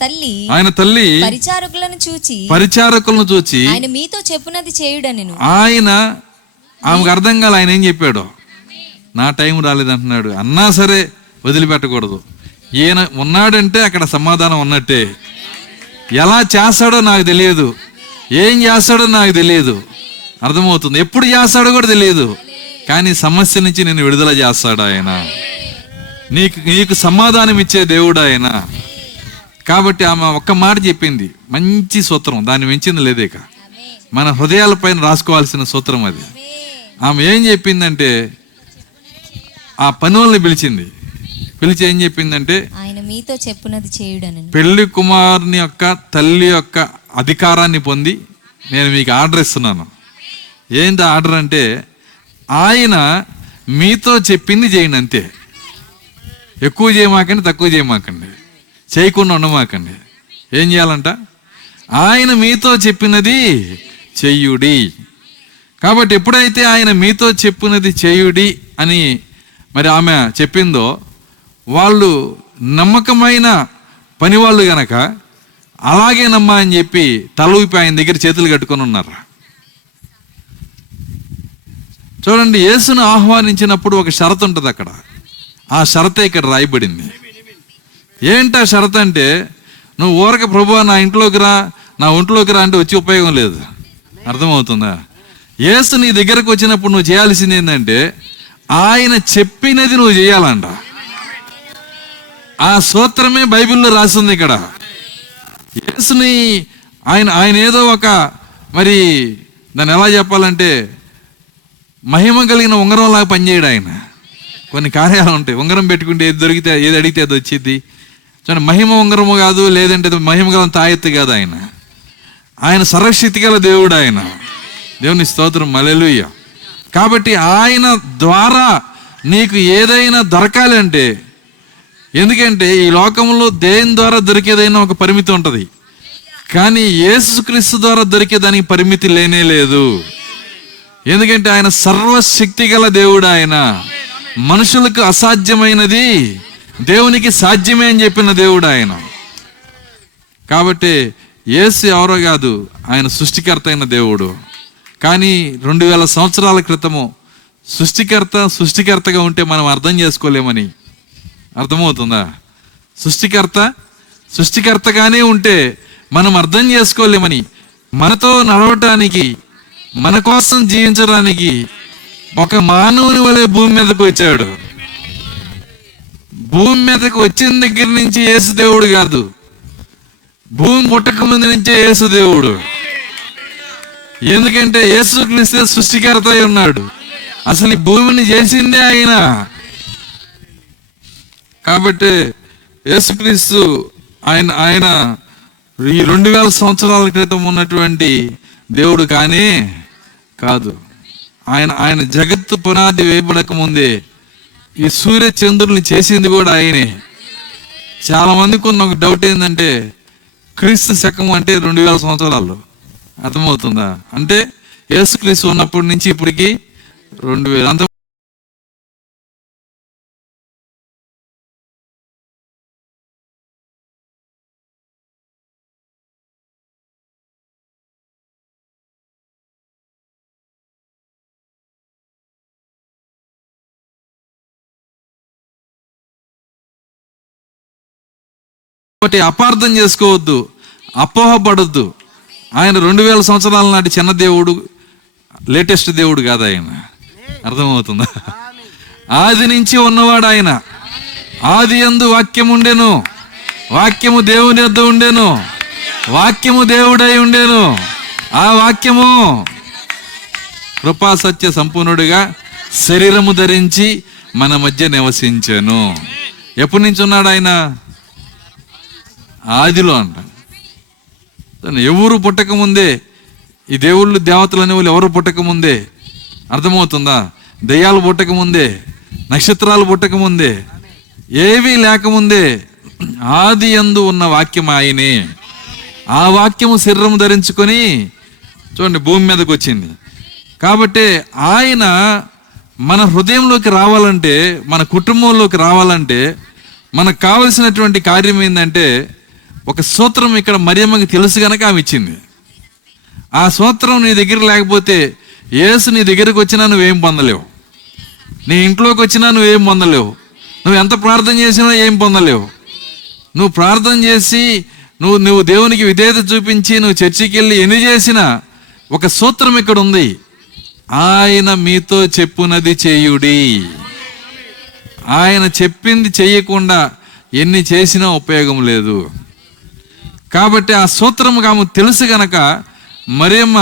తల్లి పరిచారకులను చూచి ఆయన మీతో చెప్పునది చేయుడనెను. ఆమెకు అర్థం కాల ఆయన ఏం చెప్పాడో. నా టైం రాలేదు అంటున్నాడు. అన్నా సరే వదిలిపెట్టకూడదు. ఈయన ఉన్నాడంటే అక్కడ సమాధానం ఉన్నట్టే. ఎలా చేస్తాడో నాకు తెలియదు, ఏం చేస్తాడో నాకు తెలియదు, అర్థమవుతుంది. ఎప్పుడు చేస్తాడో కూడా తెలియదు, కానీ సమస్య నుంచి నేను విడుదల చేస్తాడు ఆయన. నీకు సమాధానం ఇచ్చే దేవుడు ఆయన. కాబట్టి ఆమె ఒక్క మాట చెప్పింది, మంచి సూత్రం, దాన్ని మించింది లేదే. మన హృదయాల పైన రాసుకోవాల్సిన సూత్రం అది. ఆమె ఏం చెప్పిందంటే, ఆ పనుల్ని పిలిచి ఏం చెప్పిందంటే, ఆయన మీతో చెప్పునది చేయుడని, పెళ్లి కుమారుని యొక్క తల్లి యొక్క అధికారాన్ని పొంది నేను మీకు ఆర్డర్ ఇస్తున్నాను. ఏంటి ఆర్డర్ అంటే, ఆయన మీతో చెప్పింది చేయండి అంతే. ఎక్కువ చేయమాకండి, తక్కువ చేయమాకండి, చేయకుండా ఉండమాకండి. ఏం చేయాలంట? ఆయన మీతో చెప్పినది చెయ్యుడి. కాబట్టి ఎప్పుడైతే ఆయన మీతో చెప్పినది చేయుడి అని మరి ఆమె చెప్పిందో, వాళ్ళు నమ్మకమైన పనివాళ్ళు గనక అలాగే నమ్మా అని చెప్పి తల ఊపి ఆయన దగ్గర చేతులు కట్టుకొని ఉన్నారు. చూడండి, యేసును ఆహ్వానించినప్పుడు ఒక షరతు ఉంటుంది అక్కడ. ఆ షరతే ఇక్కడ రాయబడింది. ఏంటి ఆ షరతు అంటే, నువ్వు ఊరక ప్రభువా నా ఇంట్లోకి రా, నా ఒంట్లోకి రా అంటే వచ్చి ఉపయోగం లేదు. అర్థమవుతుందా? యేసు నీ దగ్గరకు వచ్చినప్పుడు నువ్వు చేయాల్సింది ఏంటంటే, ఆయన చెప్పినది నువ్వు చేయాలంట. ఆ సూత్రమే బైబిల్లో రాసింది ఇక్కడ. యేసుని ఆయన ఏదో ఒక, మరి దాన్ని ఎలా చెప్పాలంటే, మహిమ కలిగిన ఉంగరం లాగా పనిచేయడు ఆయన. కొన్ని కార్యాలు ఉంటాయి, ఉంగరం పెట్టుకుంటే ఏది దొరికితే, ఏది అడిగితే అది వచ్చింది. చూడండి, మహిమ ఉంగరము కాదు, లేదంటే మహిమ గల తాయెత్తు కాదు. ఆయన సర్వశక్తి గల దేవుడు ఆయన. దేవుని స్తోత్రం, హల్లెలూయా. కాబట్టి ఆయన ద్వారా నీకు ఏదైనా దొరకాలి అంటే, ఎందుకంటే ఈ లోకంలో దేని ద్వారా దొరికేదైనా ఒక పరిమితి ఉంటుంది, కానీ యేసుక్రీస్తు ద్వారా దొరికేదానికి పరిమితి లేనే లేదు. ఎందుకంటే ఆయన సర్వశక్తి గల దేవుడు. ఆయన మనుషులకు అసాధ్యమైనది దేవునికి సాధ్యమే అని చెప్పిన దేవుడు ఆయన. కాబట్టి యేసు ఎవరో కాదు, ఆయన సృష్టికర్త అయిన దేవుడు. కానీ 2000 సంవత్సరాల క్రితము సృష్టికర్తగా ఉంటే మనం అర్థం చేసుకోలేమని. అర్థమవుతుందా? సృష్టికర్తగానే ఉంటే మనం అర్థం చేసుకోలేమని, మనతో నడవటానికి, మన కోసం జీవించడానికి ఒక మానవుని వలె భూమి మీదకు వచ్చాడు. భూమి మీదకు వచ్చిన దగ్గర నుంచి యేసు దేవుడు కాదు, భూమి పుట్టక ముందు నుంచే యేసు దేవుడు. ఎందుకంటే యేసుక్రీస్తు సృష్టికర్త అయి ఉన్నాడు. అసలు ఈ భూమిని చేసిందే ఆయన. కాబట్టి యేసు క్రీస్తు సృష్టికర్త అయి ఉన్నాడు. ఎందుకంటే యేసుక్రీస్తు సృష్టికర్త అయి ఉన్నాడు. అసలు ఈ భూమిని చేసిందే ఆయన. ఎందుకంటే యేసుక్రీస్తు సృష్టికర్త అయి ఉన్నాడు. అసలు ఈ భూమిని చేసిందే ఆయన. ఎందుకంటే యేసుక్రీస్తు సృష్టికర్త అయి ఉన్నాడు. కాబట్టి యేసుక్రీస్తు ఆయన ఈ 2000 సంవత్సరాల క్రితం ఉన్నటువంటి దేవుడు కానీ కాదు. ఆయన జగత్తు పునాది వేయబడక ముందే ఈ సూర్య చంద్రుల్ని చేసింది కూడా ఆయనే. చాలా మందికి ఉన్న ఒక డౌట్ ఏంటంటే క్రీస్తు శకం అంటే 2000 సంవత్సరాలు. అర్థమవుతుందా? అంటే యేసుక్రీస్తు ఉన్నప్పటి నుంచి ఇప్పటికి 2000 అంత. ఒకటి అపార్థం చేసుకోవద్దు, అపోహపడద్దు. ఆయన 2000 సంవత్సరాల నాటి చిన్న దేవుడు, లేటెస్ట్ దేవుడు కాదు ఆయన. అర్థమవుతుందా? ఆది నుంచి ఉన్నవాడు ఆయన. ఆది యందు వాక్యం ఉండెను, వాక్యము దేవుని యొద్ద ఉండెను, వాక్యము దేవుడై ఉండెను. ఆ వాక్యము కృపా సత్య సంపూర్ణుడిగా శరీరము ధరించి మన మధ్య నివసించెను. ఎప్పటి నుంచి ఉన్నాడు ఆయన? ఆదిలో అంట. ఎవరు పుట్టక ముందే, ఈ దేవుళ్ళు దేవతలు అనే వాళ్ళు ఎవరు పుట్టక ముందే, అర్థమవుతుందా? దయ్యాలు పుట్టక ముందే, నక్షత్రాలు పుట్టక ముందే, ఏవీ లేకముందే ఆది యందు ఉన్న వాక్యం ఆయనే. ఆ వాక్యము శరీరము ధరించుకొని చూడండి భూమి మీదకి వచ్చింది. కాబట్టి ఆయన మన హృదయంలోకి రావాలంటే, మన కుటుంబంలోకి రావాలంటే మనకు కావలసినటువంటి కార్యం ఏంటంటే, ఒక సూత్రం ఇక్కడ మరియమ్మకి తెలుసు కనుక ఆమె ఇచ్చింది. ఆ సూత్రం నీ దగ్గర లేకపోతే యేసు నీ దగ్గరకు వచ్చినా నువ్వేం పొందలేవు, నీ ఇంట్లోకి వచ్చినా నువ్వేం పొందలేవు, నువ్వు ఎంత ప్రార్థన చేసినా ఏం పొందలేవు. నువ్వు ప్రార్థన చేసి నువ్వు దేవునికి విధేయత చూపించి నువ్వు చర్చికి వెళ్ళి ఎన్ని చేసినా ఒక సూత్రం ఇక్కడ ఉంది. ఆయన మీతో చెప్పునది చేయుడి. ఆయన చెప్పింది చెయ్యకుండా ఎన్ని చేసినా ఉపయోగం లేదు. కాబట్టి ఆ సూత్రం ఆమె తెలుసు గనక మరియమ్మ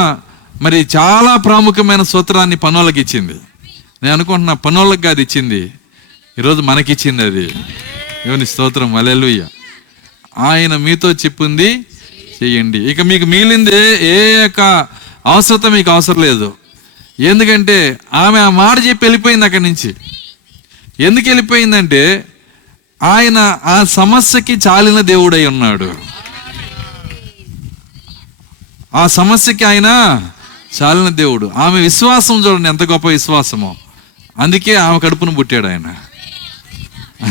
మరి చాలా ప్రాముఖ్యమైన సూత్రాన్ని పనులకు ఇచ్చింది. నేను అనుకుంటున్నా పనులకు కాదు ఇచ్చింది, ఈరోజు మనకిచ్చింది అది. దేవుని స్తోత్రం, హల్లెలూయా. ఆయన మీతో చెప్పింది చెయ్యండి. ఇక మీకు మిగిలింది ఏ యొక్క అవసరత మీకు అవసరం లేదు. ఎందుకంటే ఆమె ఆ మాట చెప్పి వెళ్ళిపోయింది అక్కడి నుంచి. ఎందుకు వెళ్ళిపోయిందంటే ఆయన ఆ సమస్యకి చాలిన దేవుడై ఉన్నాడు. ఆ సమస్యకి ఆయన చాలిన దేవుడు. ఆమె విశ్వాసం చూడండి ఎంత గొప్ప విశ్వాసమో. అందుకే ఆమె కడుపును పుట్టాడు ఆయన.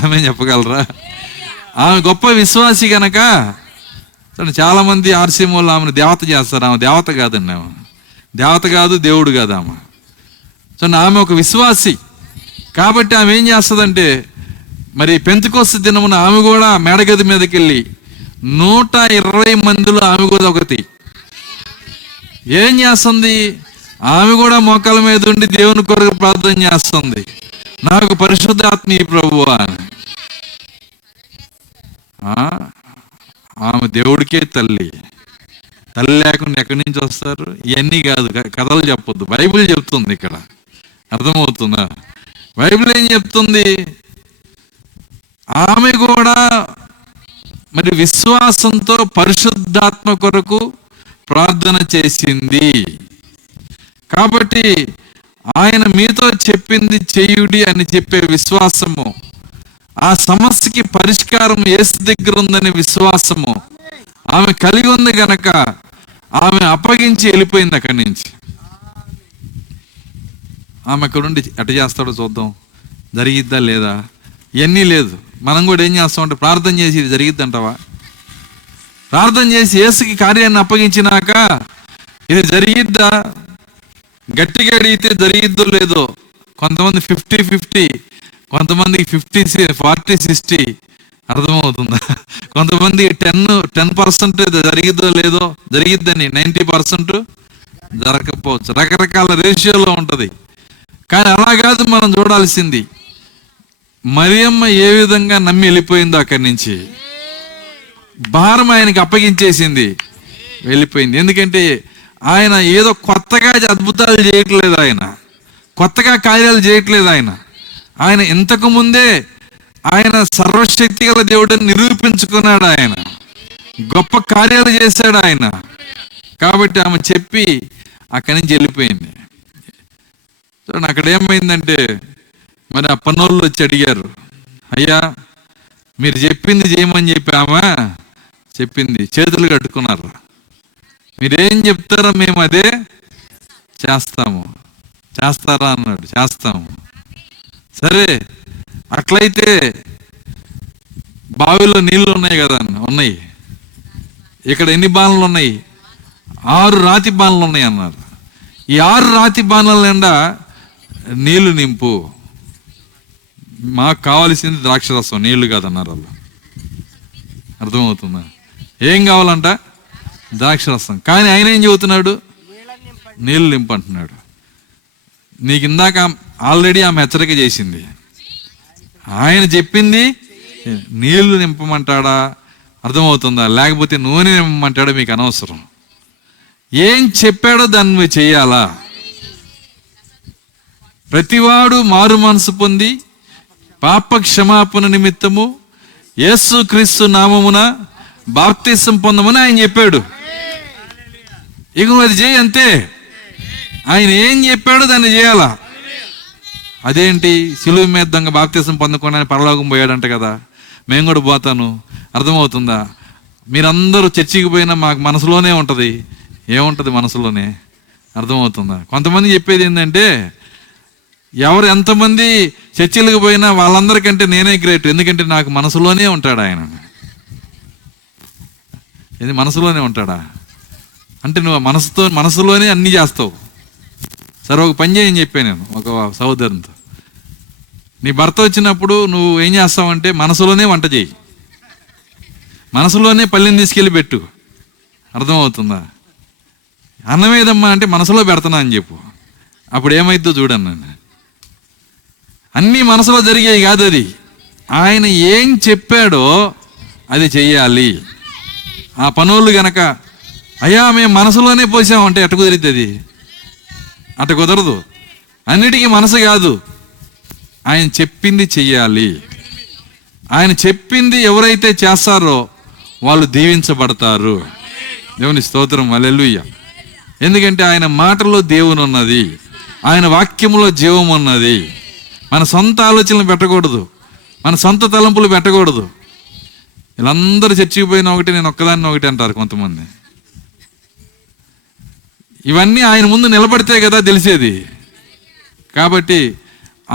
ఆమె చెప్పగలరా? ఆమె గొప్ప విశ్వాసి గనక చూడండి, చాలా మంది ఆర్సీఎంలో ఆమెను దేవత చేస్తారు. ఆమె దేవత కాదండి, ఆమె దేవత కాదు, దేవుడు కాదు ఆమె. చూడండి, ఆమె ఒక విశ్వాసి. కాబట్టి ఆమె ఏం చేస్తుందంటే, మరి పెంతెకొస్తు దినమున ఆమె కూడా మేడగది మీదకి వెళ్ళి 120 మందిలో ఆమె కూడా ఒకటి ఏం చేస్తుంది? ఆమె కూడా మోకాల మీద ఉండి దేవుని కొరకు ప్రార్థన చేస్తుంది, నాకు పరిశుద్ధాత్మ ఈ ప్రభువా అని. ఆమె దేవుడికే తల్లి. తల్లి లేకుండా ఎక్కడి నుంచి వస్తారు? ఇవన్నీ కాదు, కథలు చెప్పొద్దు, బైబిల్ చెప్తుంది ఇక్కడ. అర్థమవుతుందా? బైబిల్ ఏం చెప్తుంది? ఆమె కూడా మరి విశ్వాసంతో పరిశుద్ధాత్మ కొరకు ప్రార్థన చేసింది. కాబట్టి ఆయన మీతో చెప్పింది చేయుడి అని చెప్పే విశ్వాసము, ఆ సమస్యకి పరిష్కారం యేసు దగ్గర ఉందనే విశ్వాసము ఆమె కలిగి ఉంది గనక ఆమె అప్పగించి వెళ్ళిపోయింది అక్కడి నుంచి. ఆమె అక్కడుండి ఎట చేస్తాడో చూద్దాం, జరిగిద్దా లేదా, ఇవన్నీ లేదు. మనం కూడా ఏం చేస్తామంటే ప్రార్థన చేసి ఇది జరిగిద్దంటావా? ప్రార్థన చేసి యేసుకి కార్యాన్ని అప్పగించినాక ఇది జరిగిద్దా, గట్టిగా అడిగితే జరిగిద్దో లేదో. కొంతమంది 50-50, కొంతమందికి 50-40-60. అర్థమవుతుందా? కొంతమంది 10% జరిగిద్దో లేదో, జరిగిద్దని 90% జరగకపోవచ్చు. రకరకాల రేషియోలో ఉంటుంది. కానీ అలా కాదు మనం చూడాల్సింది. మరియమ్మ ఏ విధంగా నమ్మి వెళ్ళిపోయిందో అక్కడి నుంచి, భారం ఆయనకి అప్పగించేసింది, వెళ్ళిపోయింది. ఎందుకంటే ఆయన ఏదో కొత్తగా అద్భుతాలు చేయట్లేదు, ఆయన కొత్తగా కార్యాలు చేయట్లేదు. ఆయన ఇంతకు ముందే ఆయన సర్వశక్తి గల దేవుడని నిరూపించుకున్నాడు. ఆయన గొప్ప కార్యాలు చేశాడు ఆయన. కాబట్టి ఆమె చెప్పి అక్కడి నుంచి వెళ్ళిపోయింది. చూడండి, అక్కడ ఏమైందంటే మరి ఆ పనోళ్ళు వచ్చి అడిగారు, అయ్యా మీరు చెప్పింది చేయమని చెప్పి ఆమె చెప్పింది. చేతులు కట్టుకున్నారు. మీరేం చెప్తారో మేము అదే చేస్తాము. చేస్తారా అన్నాడు. చేస్తాము. సరే, అట్లయితే బావిలో నీళ్లు ఉన్నాయి కదా, ఉన్నాయి. ఇక్కడ ఎన్ని బాణలు ఉన్నాయి? 6 రాతి బాణలు ఉన్నాయి అన్నారు. ఈ 6 రాతి బాణల నిండా నీళ్లు నింపు. మాకు కావాల్సింది ద్రాక్షరసం, నీళ్లు కాదన్నారు వాళ్ళు. అర్థమవుతుందా? ఏం కావాలంట? ద్రాక్షరసం. కానీ ఆయన ఏం చెబుతున్నాడు? నీళ్ళు నింపంటున్నాడు. నీకు ఇందాక ఆల్రెడీ ఆమె హెచ్చరిక చేసింది. ఆయన చెప్పింది నీళ్లు నింపమంటాడా? అర్థమవుతుందా? లేకపోతే నూనె నింపమంటాడా? మీకు అనవసరం. ఏం చెప్పాడో దాన్ని నువ్వు చెయ్యాలా. ప్రతివాడు మారు మనసు పొంది పాప క్షమాపణ నిమిత్తము యేసుక్రీస్తు నామమున బాప్తిసం పొందమని ఆయన చెప్పాడు. ఇక నువ్వు అది చేయి, అంతే. ఆయన ఏం చెప్పాడో దాన్ని చేయాలా. అదేంటి, సిలువ మీద దొంగ బాప్తిసం పొందకుండా ఆయన పరలోకం పోయాడంట కదా, మేము కూడా పోతాను. అర్థమవుతుందా? మీరందరూ చర్చికి పోయినా మాకు మనసులోనే ఉంటుంది. ఏముంటుంది మనసులోనే? అర్థమవుతుందా? కొంతమంది చెప్పేది ఏంటంటే, ఎవరు ఎంతమంది చర్చిలకు పోయినా వాళ్ళందరికంటే నేనే గ్రేట్, ఎందుకంటే నాకు మనసులోనే ఉంటాడు ఆయన. ఇది మనసులోనే ఉంటాడా అంటే నువ్వు మనసులోనే అన్నీ చేస్తావు. సరే, ఒక పని చేయని చెప్పాను నేను ఒక సహోదరునితో. నీ భర్త వచ్చినప్పుడు నువ్వు ఏం చేస్తావంటే మనసులోనే వంట చేయి, మనసులోనే పల్లెని తీసుకెళ్ళి పెట్టు. అర్థమవుతుందా? అన్నం ఏదమ్మా అంటే మనసులో పెడతానా అని చెప్పు. అప్పుడు ఏమైద్దో చూడన్నాను. అన్నీ మనసులో జరిగాయి కాదు, అది ఆయన ఏం చెప్పాడో అది చెయ్యాలి. ఆ పనులు గనక అయ్యా మేము మనసులోనే పోసామంటే ఎట్ట కుదిరిద్ది? అట్ట కుదరదు. అన్నిటికీ మనసు కాదు, ఆయన చెప్పింది చెయ్యాలి. ఆయన చెప్పింది ఎవరైతే చేస్తారో వాళ్ళు దీవించబడతారు. దేవుని స్తోత్రం, హల్లెలూయా. ఎందుకంటే ఆయన మాటలో దేవుని ఉన్నది, ఆయన వాక్యములో జీవం ఉన్నది. మన సొంత ఆలోచనలు పెట్టకూడదు, మన సొంత తలంపులు పెట్టకూడదు. వీళ్ళందరూ చర్చికి పోయిన ఒకటి, నేను ఒక్కదాన్ని ఒకటి అంటారు కొంతమంది. ఇవన్నీ ఆయన ముందు నిలబడితే కదా తెలిసేది. కాబట్టి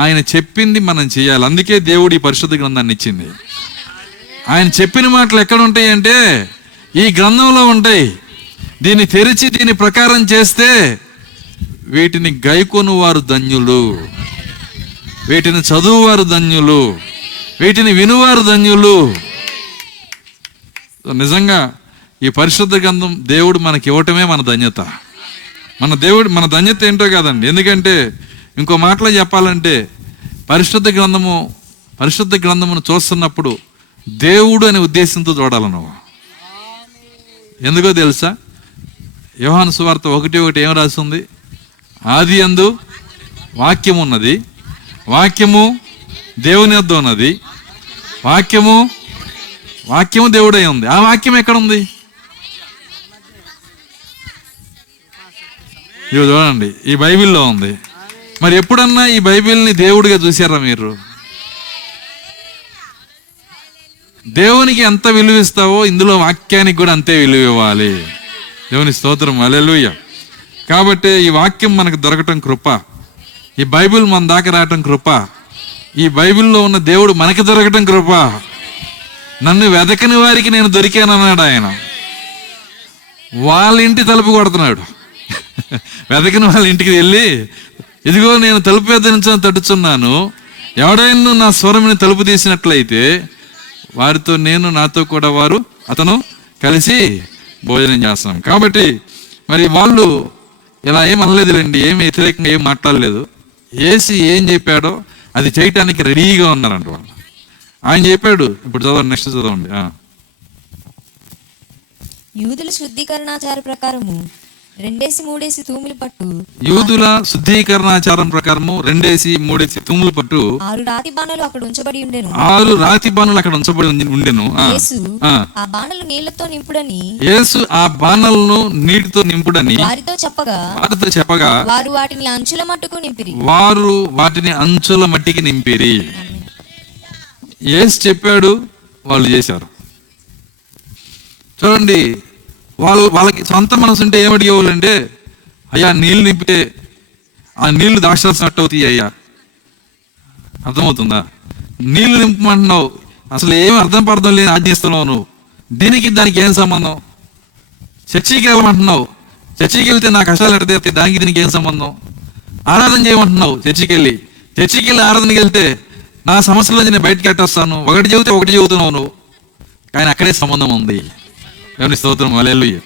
ఆయన చెప్పింది మనం చేయాలి. అందుకే దేవుడు ఈ పరిశుద్ధ గ్రంథాన్ని ఇచ్చింది. ఆయన చెప్పిన మాటలు ఎక్కడ ఉంటాయి అంటే ఈ గ్రంథంలో ఉంటాయి. దీన్ని తెరిచి దీని ప్రకారం చేస్తే వీటిని గైకొను వారు ధన్యులు, వీటిని చదువువారు ధన్యులు, వీటిని వినువారు ధన్యులు. నిజంగా ఈ పరిశుద్ధ గ్రంథం దేవుడు మనకి ఇవ్వటమే మన ధన్యత. మన ధన్యత ఏంటో కాదండి. ఎందుకంటే ఇంకో మాటలో చెప్పాలంటే పరిశుద్ధ గ్రంథమును చూస్తున్నప్పుడు దేవుడు అనే ఉద్దేశంతో చూడాలి నువ్వు. ఎందుకో తెలుసా? యోహాను సువార్త 1:1 ఏం రాస్తుంది? ఆది యందు వాక్యము ఉన్నది, వాక్యము దేవుని వద్ద ఉన్నది, వాక్యము దేవుడై ఉంది. ఆ వాక్యం ఎక్కడ ఉంది? ఇవి చూడండి, ఈ బైబిల్లో ఉంది. మరి ఎప్పుడన్నా ఈ బైబిల్ని దేవుడిగా చూసారా మీరు? దేవునికి ఎంత విలువ ఇస్తావో ఇందులో వాక్యానికి కూడా అంతే విలువ ఇవ్వాలి. దేవుని స్తోత్రం, హల్లెలూయా. కాబట్టి ఈ వాక్యం మనకు దొరకటం కృప, ఈ బైబిల్ మన దాకా రావటం కృప, ఈ బైబిల్లో ఉన్న దేవుడు మనకి దొరకటం కృప. నన్ను వెదకని వారికి నేను దొరికానన్నాడు ఆయన. వాళ్ళ ఇంటి తలుపు కొడుతున్నాడు. వెదకని వాళ్ళ ఇంటికి వెళ్ళి, ఇదిగో నేను తలుపు ఎద్ద నుంచి తట్టుచున్నాను, ఎవడైనా నా స్వరముని తలుపు తీసినట్లయితే వారితో నేను, నాతో కూడా వారు, అతను కలిసి భోజనం చేస్తాం. కాబట్టి మరి వాళ్ళు ఇలా ఏం అనలేదులేండి, ఏం వ్యతిరేకంగా ఏం మాట్లాడలేదు. ఏసి ఏం చెప్పాడో అది చేయటానికి రెడీగా ఉన్నారంట వాళ్ళు. ఆయన చెప్పాడు. ఇప్పుడు చదవండి, నెక్స్ట్ చదవండి. యూదుల శుద్ధీకరణాచార ప్రకారము 2-3 తూములు పట్టు యూదుల శుద్ధీకరణాచారం ప్రకారము 2-3 తూములు పట్టు 6 రాతి బాణలు అక్కడ ఉంచబడి ఉండెను. 6 రాతి బాణలు అక్కడ ఉంచబడి ఉండెను. యేసు ఆ బాణలు నీళ్లతో నింపుడని యేసు ఆ బాణలను నీటితో నింపుడని వారితో చెప్పగా వారు వాటిని అంచుల మట్టుకు నింపిరి. వారు వాటిని అంచుల మట్టికి నింపిరి. యేసు చెప్పాడు, వాళ్ళు చేశారు. చూడండి, వాళ్ళకి సొంత మనసు ఉంటే ఏమడిగేవాళ్ళంటే, అయ్యా నీళ్ళు నింపితే ఆ నీళ్లు ద్రాక్షరసం అవుతాయి అయ్యా. అర్థమవుతుందా? నీళ్లు నింపమంటున్నావు, అసలు ఏమి అర్థం లేని ఆజ్ఞిస్తున్నావు నువ్వు. దీనికి దానికి ఏం సంబంధం? చర్చికి వెళ్ళమంటున్నావు, చర్చికి వెళ్తే నా కష్టాలు ఎడతీరుతాయి, దానికి దీనికి ఏం సంబంధం? ఆరాధన చేయమంటున్నావు, చర్చికి వెళ్ళి ఆరాధనకి వెళ్తే నా సమస్యల నుంచి నేను బయటకు ఎట్టేస్తాను. ఒకటి చెబుతున్నావు నువ్వు, కానీ అక్కడే సంబంధం ఉంది. దేవుని స్తోత్రం, హల్లెలూయా.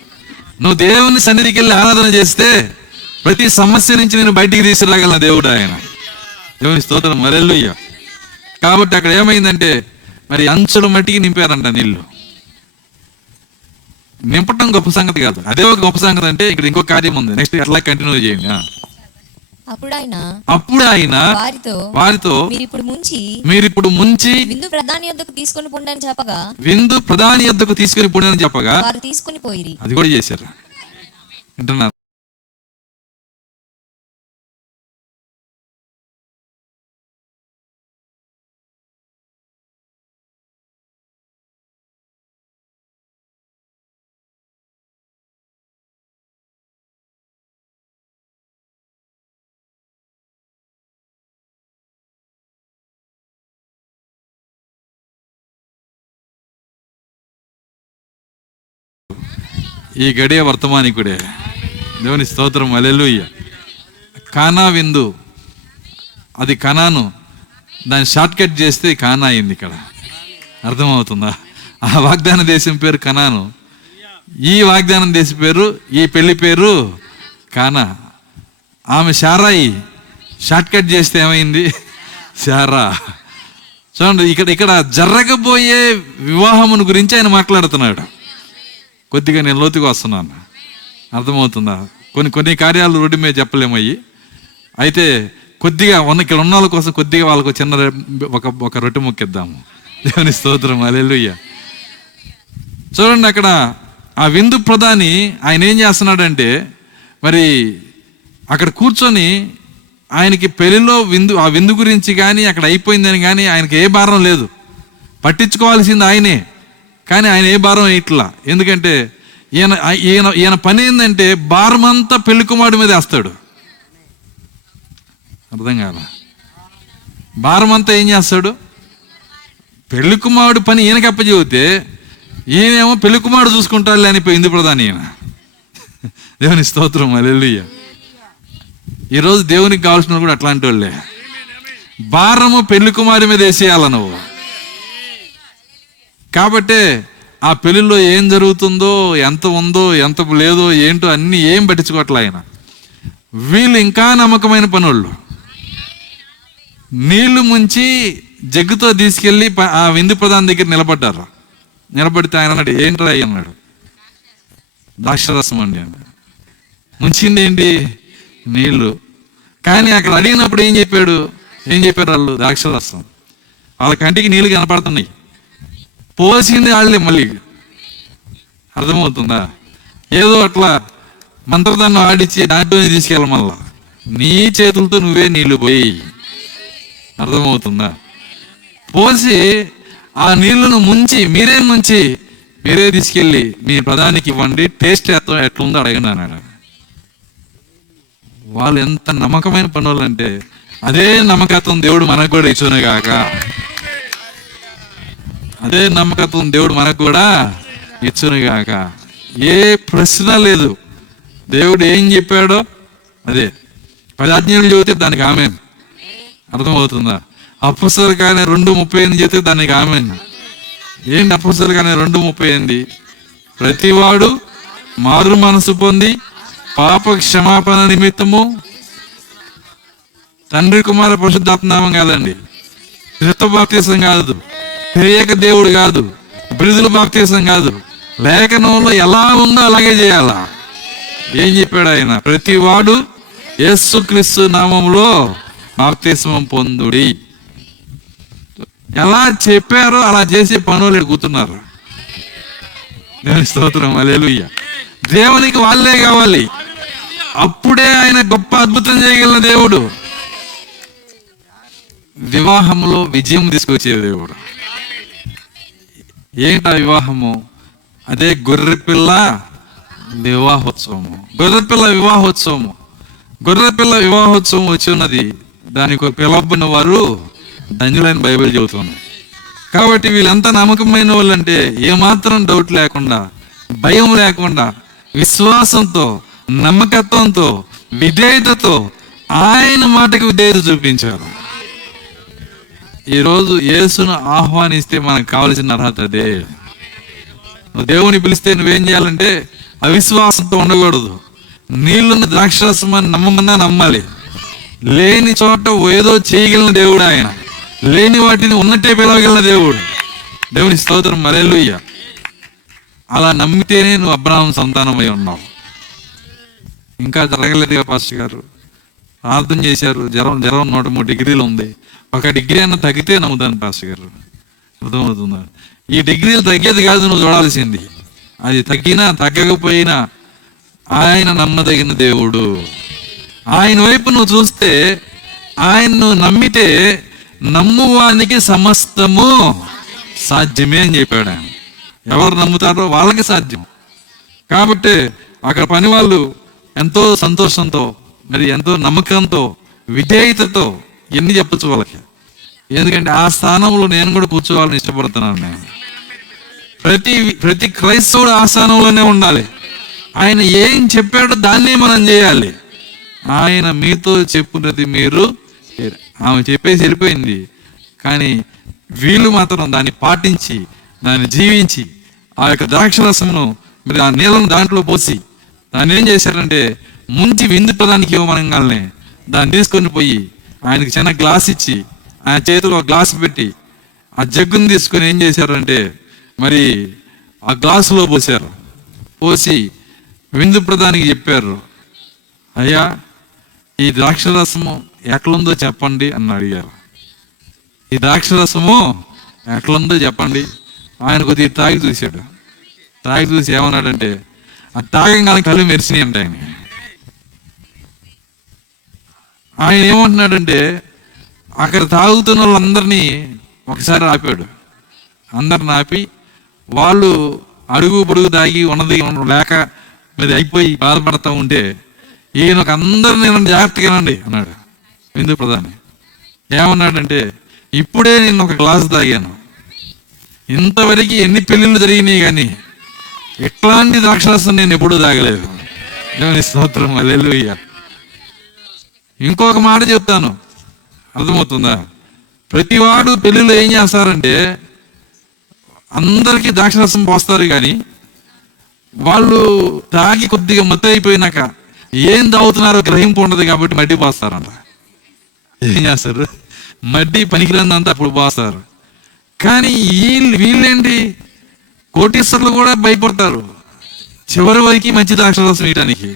నువ్వు దేవుని సన్నిధికి వెళ్ళి ఆరాధన చేస్తే ప్రతి సమస్య నుంచి నేను బయటికి తీసుకురాగలను దేవుడు ఆయన. దేవుని స్తోత్రం, హల్లెలూయా. కాబట్టి అక్కడ ఏమైందంటే, మరి అంచుల మట్టికి నింపారంట నీళ్లు. నింపటం గొప్ప సంగతి కాదు, అదే ఒక గొప్ప సంగతి. అంటే ఇక్కడ ఇంకో కార్యం ఉంది, నెక్స్ట్ అట్లా కంటిన్యూ చేయండి. అప్పుడు ఆయన వారితో మీరు ఇప్పుడు ముంచి విందు ప్రధాని యొద్దకు తీసుకొని పొండని చెప్పగా వారు తీసుకొని పోయిరి. అది కూడా చేశారు. వింటున్నారు? ఈ గడియ వర్తమానికుడే. దేవుని స్తోత్రం, హల్లెలూయా. కానా విందు, అది కనాను, దాన్ని షార్ట్ కట్ చేస్తే కానా అయింది. ఇక్కడ అర్థమవుతుందా? ఆ వాగ్దాన దేశం పేరు కనాను, ఈ వాగ్దానం దేశం పేరు, ఈ పెళ్లి పేరు కానా. ఆమె శారాయి, షార్ట్ కట్ చేస్తే ఏమైంది? శారా. చూడండి, ఇక్కడ జరగబోయే వివాహమును గురించి ఆయన మాట్లాడుతున్నాడు. కొద్దిగా నేను లోతుగా వస్తున్నాను, అర్థమవుతుందా? కొన్ని కార్యాలు రోడ్డు మీద చెప్పలేమయ్యి. అయితే కొద్దిగా ఇక్కడ ఉన్న వాళ్ళ కోసం కొద్దిగా వాళ్ళకు చిన్న ఒక రొట్టె ముక్కిద్దాము. దేవుని స్తోత్రం, హల్లెలూయా. చూడండి, అక్కడ ఆ విందు ప్రధాని ఆయన ఏం చేస్తున్నాడంటే, మరి అక్కడ కూర్చొని ఆయనకి పెళ్లిలో ఆ విందు గురించి కానీ అక్కడ అయిపోయిందని కానీ ఆయనకి ఏ భారం లేదు. పట్టించుకోవాల్సింది ఆయనే, కానీ ఆయన ఏ భారం ఇట్లా. ఎందుకంటే ఈయన పని ఏంటంటే భారం అంతా పెళ్లి కుమారుడి మీద వేస్తాడు. అర్థం కాదా? భారం అంతా ఏం చేస్తాడు? పెళ్లి కుమారుడు పని ఈయనకి అప్పచెబితే ఈయనేమో పెళ్లి కుమారుడు చూసుకుంటాడు అనిపోయి ఇందు ప్రధాని ఈయన. దేవుని స్తోత్రం, హల్లెలూయా. ఈరోజు దేవునికి కావాల్సిన కూడా అట్లాంటి వాళ్ళే. భారము పెళ్లి కుమారుడి మీద వేసేయాల నువ్వు. కాబట్టే ఆ పెళ్లిలో ఏం జరుగుతుందో, ఎంత ఉందో, ఎంత లేదో, ఏంటో అన్ని ఏం పట్టించుకోవట్లే ఆయన. వీళ్ళు ఇంకా నమ్మకమైన పనులు. నీళ్లు ముంచి జగ్గుతో తీసుకెళ్ళి ఆ విందు ప్రధాని దగ్గర నిలబడ్డారు. నిలబడితే ఆయన అన్నాడు, ఏంట్రా అన్నాడు. ద్రాక్షరసం అండి అన్నాడు. ముంచింది ఏంటి? నీళ్లు. కానీ అక్కడ అడిగినప్పుడు ఏం చెప్పారు వాళ్ళు? ద్రాక్షరసం. వాళ్ళ కంటికి నీళ్లు కనపడుతున్నాయి, పోసింది వాళ్ళే. మళ్ళీ అర్థమవుతుందా? ఏదో అట్లా మంత్రదాన్ని ఆడిచ్చి దాంట్లోనే తీసుకెళ్ళ, మళ్ళా నీ చేతులతో నువ్వే నీళ్లు పోయి. అర్థమవుతుందా? పోసి ఆ నీళ్లను మీరే తీసుకెళ్ళి మీ ప్రధానికి ఇవ్వండి, టేస్ట్ ఎట్లుందో అడగండి అన్నాడు. వాళ్ళు ఎంత నమ్మకమైన పనులు అంటే, అదే నమ్మకత్వం దేవుడు మనకు కూడా ఇచ్చును గాక. అదే నమ్మకత్వం దేవుడు మనకు కూడా ఇచ్చును గాక. ఏ ప్రశ్న లేదు. దేవుడు ఏం చెప్పాడో అదే. 10 ఆజ్ఞలు చెబితే దానికి ఆమేన్. అర్థమవుతుందా? అపొస్తలుల కార్యం 2:38 చెబితే దానికి ఆమేన్. ఏంటి అపొస్తలుల కార్యం 2:38? ప్రతివాడు మారు మనసు పొంది పాప క్షమాపణ నిమిత్తము తండ్రి కుమార పరిశుద్ధాత్మ నామం కాదండి, క్రిస్త బాప్తిసం కాదు, తెలియక దేవుడు కాదు, బిరుదుల బాప్తిసం కాదు, లేఖనంలో ఎలా ఉందో అలాగే చేయాలా. ఏం చెప్పాడు ఆయన? ప్రతి వాడు యేసుక్రీస్తు నామములో బాప్తిస్మం పొందుడి. ఎలా చెప్పారో అలా చేసే పనులు కూతున్నారు. దేవుని స్తోత్రం, హల్లెలూయా. దేవునికి వాళ్ళే కావాలి, అప్పుడే ఆయన గొప్ప అద్భుతం చేయగలిగిన దేవుడు. వివాహంలో విజయం తీసుకొచ్చే దేవుడు. ఏంటా వివాహము? అదే గొర్రెపిల్ల వివాహోత్సవము. గొర్రెపిల్ల వివాహోత్సవము. గొర్రెపిల్ల వివాహోత్సవం వచ్చి ఉన్నది. దానికి పిలవబడిన వారు ధన్యులైన బైబిల్ చెబుతుంది. కాబట్టి వీళ్ళంతా నమ్మకమైన వాళ్ళంటే ఏమాత్రం డౌట్ లేకుండా, భయం లేకుండా, విశ్వాసంతో, నమ్మకత్వంతో, విధేయతతో ఆయన మాటకి విధేయత చూపించారు. ఈరోజు యేసును ఆహ్వానిస్తే మనకు కావలసిన అర్హత అదే. నువ్వు దేవుని పిలిస్తే నువ్వేం చేయాలంటే అవిశ్వాసంతో ఉండకూడదు. నీళ్ళున్న ద్రాక్షరసం అని నమ్మమన్నా నమ్మాలి. లేని చోట ఏదో చేయగలిగిన దేవుడు ఆయన. లేని వాటిని ఉన్నట్టే పిలవగలిగిన దేవుడు. దేవుని స్తోత్రం, హల్లెలూయా. అలా నమ్మితేనే నువ్వు అబ్రహాము సంతానమై ఉన్నావు. ఇంకా జరగలేదుగా పాస్టర్ గారు. ప్రార్థన చేశారు, జ్వరం 103 డిగ్రీలు ఉంది. 1 డిగ్రీ అన్న తగ్గితే నమ్ముతాను పాస్టర్ గారు. అర్థమవుతుందా? ఈ డిగ్రీలు తగ్గేది కాదు నువ్వు చూడాల్సింది. అది తగ్గినా తగ్గకపోయినా ఆయన నమ్మదగిన దేవుడు. ఆయన వైపు నువ్వు చూస్తే, ఆయన్ను నమ్మితే నమ్మువానికి సమస్తము సాధ్యమే అని చెప్పాడు ఆయన. ఎవరు నమ్ముతారో వాళ్ళకి సాధ్యం. కాబట్టి అక్కడ పని వాళ్ళు ఎంతో సంతోషంతో, మరి ఎంతో నమ్మకంతో, విధేయతతో ఎన్ని చెప్పచ్చు వాళ్ళకి. ఎందుకంటే ఆ స్థానంలో నేను కూడా కూర్చోవాలని ఇష్టపడుతున్నాను. నేను ప్రతి క్రైస్తవుడు ఆ స్థానంలోనే ఉండాలి. ఆయన ఏం చెప్పాడో దాన్నే మనం చేయాలి. ఆయన మీతో చెప్పున్నది మీరు, ఆమె చెప్పేసి వెళ్ళిపోయింది, కానీ వీళ్ళు మాత్రం దాన్ని పాటించి, దాన్ని జీవించి, ఆ యొక్క ద్రాక్షరసమును మరి ఆ నీళ్ళను దాంట్లో పోసి దాన్ని ఏం చేశారంటే ముంచి విందు ప్రధానికి ఇవ్వమనగానే దాన్ని తీసుకొని పోయి ఆయనకి చిన్న గ్లాస్ ఇచ్చి, ఆయన చేతిలో గ్లాస్ పెట్టి ఆ జగ్గును తీసుకొని ఏం చేశారంటే మరి ఆ గ్లాసులో పోసారు. పోసి విందు ప్రధానికి చెప్పారు, అయ్యా ఈ ద్రాక్షరసము ఎట్లుందో చెప్పండి అని అడిగారు. ఈ ద్రాక్షరసము ఎట్లుందో చెప్పండి. ఆయన కొద్దిగా తాగి చూశాడు. తాగి చూసి ఏమన్నాడంటే, ఆ తాగంగానే కళ్ళు మెరిసినాయి అంటే ఆయన ఏమంటున్నాడంటే, అక్కడ తాగుతున్న వాళ్ళందరినీ ఒకసారి ఆపాడు. అందరిని ఆపి వాళ్ళు అడుగు పొడుగు తాగి ఉన్నది లేక మరి అయిపోయి బాధపడతా ఉంటే ఈయన ఒక అందరినీ జాగ్రత్తగా రండి అన్నాడు విందు ప్రధాని. ఏమన్నాడంటే, ఇప్పుడే నేను ఒక గ్లాసు తాగాను, ఇంతవరకు ఎన్ని పెళ్ళిళ్ళు జరిగినాయి కానీ ఎట్లాంటి ద్రాక్షరసం నేను ఎప్పుడూ తాగలేదు. దేవుని స్తోత్రం, హల్లెలూయా. ఇంకొక మాట చెప్తాను, అర్థమవుతుందా? ప్రతివాడు పెళ్ళిలో ఏం చేస్తారంటే అందరికీ ద్రాక్షరసం పోస్తారు, కానీ వాళ్ళు తాగి కొద్దిగా మత్తు అయిపోయినాక ఏం తాగుతున్నారో గ్రహింపు ఉండదు కాబట్టి మడ్డి పోస్తారంట. ఏం చేస్తారు? మడ్డి పనికిరందంతా అప్పుడు పోస్తారు. కానీ వీళ్ళేంటి, కోటీశ్వరులు కూడా భయపడతారు చివరి వరకు మంచి ద్రాక్షరసం వేయడానికి.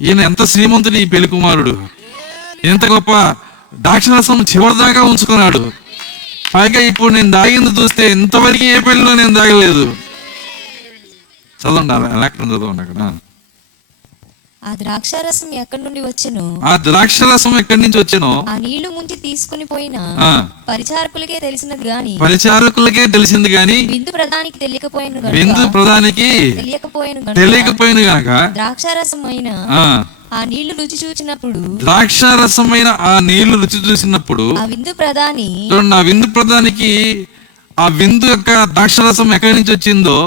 ఈయన ఎంత శ్రీమంతుడు, ఈ పెళ్లి కుమారుడు ఎంత గొప్ప ద్రాక్షరసం చివరి దాకా ఉంచుకున్నాడు. పైగా ఇప్పుడు నేను తాగింది చూస్తే ఇంతవరకు ఏ పెళ్లిలో నేను తాగలేదు. చదవండి, లేఖనం చదవండి అక్కడ. ఆ ద్రాక్షారసం ఎక్కడి నుండి వచ్చెను? ఆ ద్రాక్షరసం ఎక్కడి నుంచి వచ్చెనో ఆ నీళ్లు ముంచి తీసుకుని పోయిన పరిచారకులకే తెలిసినది గాని, పరిచారకులకే తెలిసింది గాని విందు ప్రధానికి తెలియకపోయాను. విందు ప్రధానికి తెలియకపోయిన గనక ద్రాక్షారసమైన ఆ నీళ్లు రుచి చూచినప్పుడు, ద్రాక్షారసమైన ఆ నీళ్లు రుచి చూసినప్పుడు ఆ విందు ప్రధాని, ఆ విందు ప్రధానికి ఆ విందు యొక్క ద్రాక్షారసం ఎక్కడి నుంచి వచ్చిందో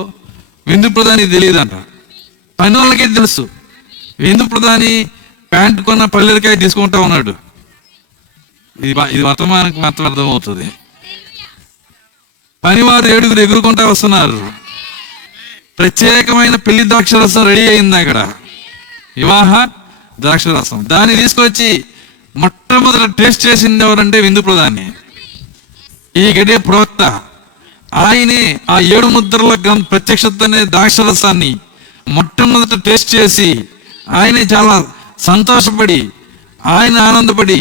విందు ప్రధానికి తెలియదంట. పని వాళ్ళకే తెలుసు. విందు ప్రధాని ప్యాంటు కొన్న పల్లెలకాయ తీసుకుంటా ఉన్నాడు. ఇది వర్తమానికి మాత్రం అర్థమవుతుంది. పనివారు 7 ఎగురుకుంటా వస్తున్నారు. ప్రత్యేకమైన పెళ్లి ద్రాక్షరసం రెడీ అయింది అక్కడ, వివాహ ద్రాక్షరసం. దాన్ని తీసుకొచ్చి మొట్టమొదట టేస్ట్ చేసింది ఎవరంటే విందు ప్రధాని, ఈ గడియ ప్రవక్త. ఆయనే ఆ 7 ముద్రల ప్రత్యక్షత అనే ద్రాక్షరసాన్ని మొట్టమొదట టేస్ట్ చేసి ఆయనే చాలా సంతోషపడి, ఆయన ఆనందపడి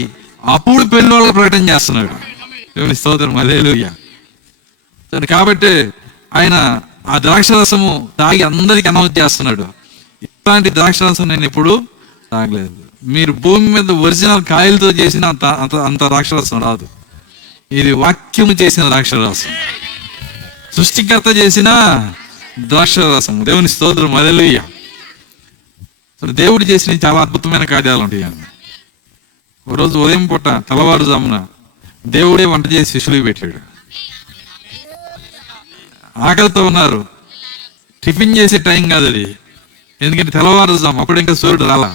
అప్పుడు పెళ్లి వాళ్ళకి ప్రకటన చేస్తున్నాడు. దేవుని స్తోత్రం, హల్లెలూయా. కాబట్టి ఆయన ఆ ద్రాక్షరసము తాగి అందరికి అనౌన్స్ చేస్తున్నాడు, ఇట్లాంటి ద్రాక్షరసం నేను ఎప్పుడు తాగలేదు. మీరు భూమి మీద ఒరిజినల్ కాయలతో చేసిన అంత అంత అంత ద్రాక్షరసం రాదు. ఇది వాక్యము చేసిన ద్రాక్షరసం, సృష్టికర్త చేసిన ద్రాక్షరసం. దేవుని స్తోత్రం, హల్లెలూయా. దేవుడు చేసిన చాలా అద్భుతమైన కార్యాలు ఉంటాయి. ఒకరోజు ఉదయం పూట తెల్లవారుజామున దేవుడే వంట చేసి శిష్యులకు పెట్టాడు. ఆకలితో ఉన్నారు, టిఫిన్ చేసే టైం కాదు అది, ఎందుకంటే తెల్లవారుజాము, అప్పుడు ఇంకా సూర్యుడు రాలా.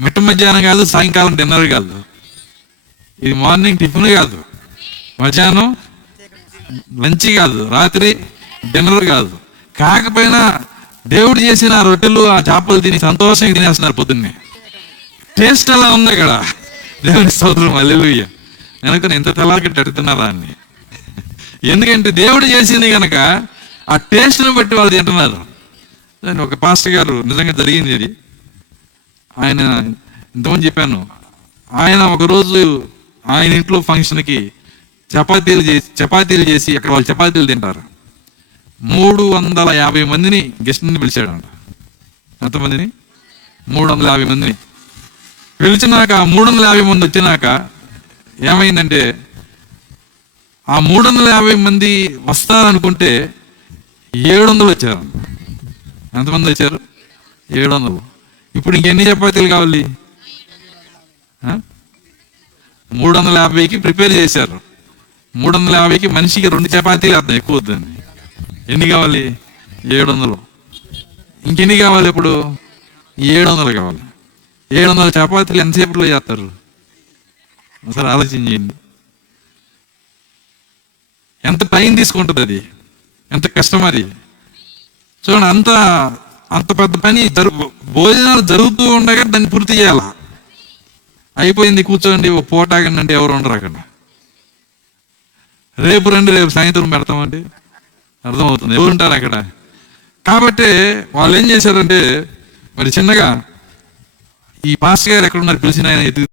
మిట్ట మధ్యాహ్నం కాదు, సాయంకాలం డిన్నర్ కాదు, ఇది మార్నింగ్ టిఫిన్ కాదు, మధ్యాహ్నం లంచ్ కాదు, రాత్రి డిన్నర్ కాదు. కాకపోయినా దేవుడు చేసిన రొట్టెలు ఆ చేపలు తిని సంతోషంగా తినేస్తున్నారు పొద్దున్నే. టేస్ట్ అలా ఉంది అక్కడ. దేవుని స్తోత్రం, హల్లెలూయా. వెనక ఎంత తెల్లారికట్టు అడుగుతున్నారా అని, ఎందుకంటే దేవుడు చేసింది కనుక ఆ టేస్ట్ని బట్టి వాళ్ళు తింటున్నారు. ఒక పాస్టర్ గారు, నిజంగా జరిగింది ఇది, ఆయన ఇంతమంది చెప్పాను, ఆయన ఒకరోజు ఆయన ఇంట్లో ఫంక్షన్కి చపాతీలు చేసి అక్కడ వాళ్ళు చపాతీలు తింటారు. 350 మందిని గెస్ట్ని పిలిచాడంట. ఎంతమందిని? 350 మందిని పిలిచినాక 350 మంది వచ్చినాక ఏమైందంటే, ఆ 350 మంది వస్తారనుకుంటే 700 వచ్చారు. ఎంతమంది వచ్చారు? 700. ఇప్పుడు ఇంకెన్ని చపాతీలు కావాలి? 350కి ప్రిపేర్ చేశారు. 350కి మనిషికి 2 చపాతీలు అర్థం, ఎక్కువ వద్దని. ఎన్ని కావాలి? 700. ఇంకెన్ని కావాలి? ఇప్పుడు 700 కావాలి. 700 చపాతీలు ఎంతసేపులో చేస్తారు? ఒకసారి ఆలోచించండి. ఎంత టైం తీసుకుంటుంది అది, ఎంత కష్టం అది. చూడండి, అంత పెద్ద పని భోజనాలు జరుగుతూ ఉండగా దాన్ని పూర్తి చేయాల. అయిపోయింది, కూర్చోండి, ఓ పూటాగండి అంటే ఎవరు ఉండరు అక్కడ. రేపు రండి, రేపు సాయంత్రం పెడతామంటే అర్థమవుతుంది, ఎవరు ఉంటారు అక్కడ. కాబట్టి వాళ్ళు ఏం చేశారంటే, మరి చిన్నగా ఈ పాస్టర్ గారు ఎక్కడున్నారు పిలిచిన ఆయన ఎదుగు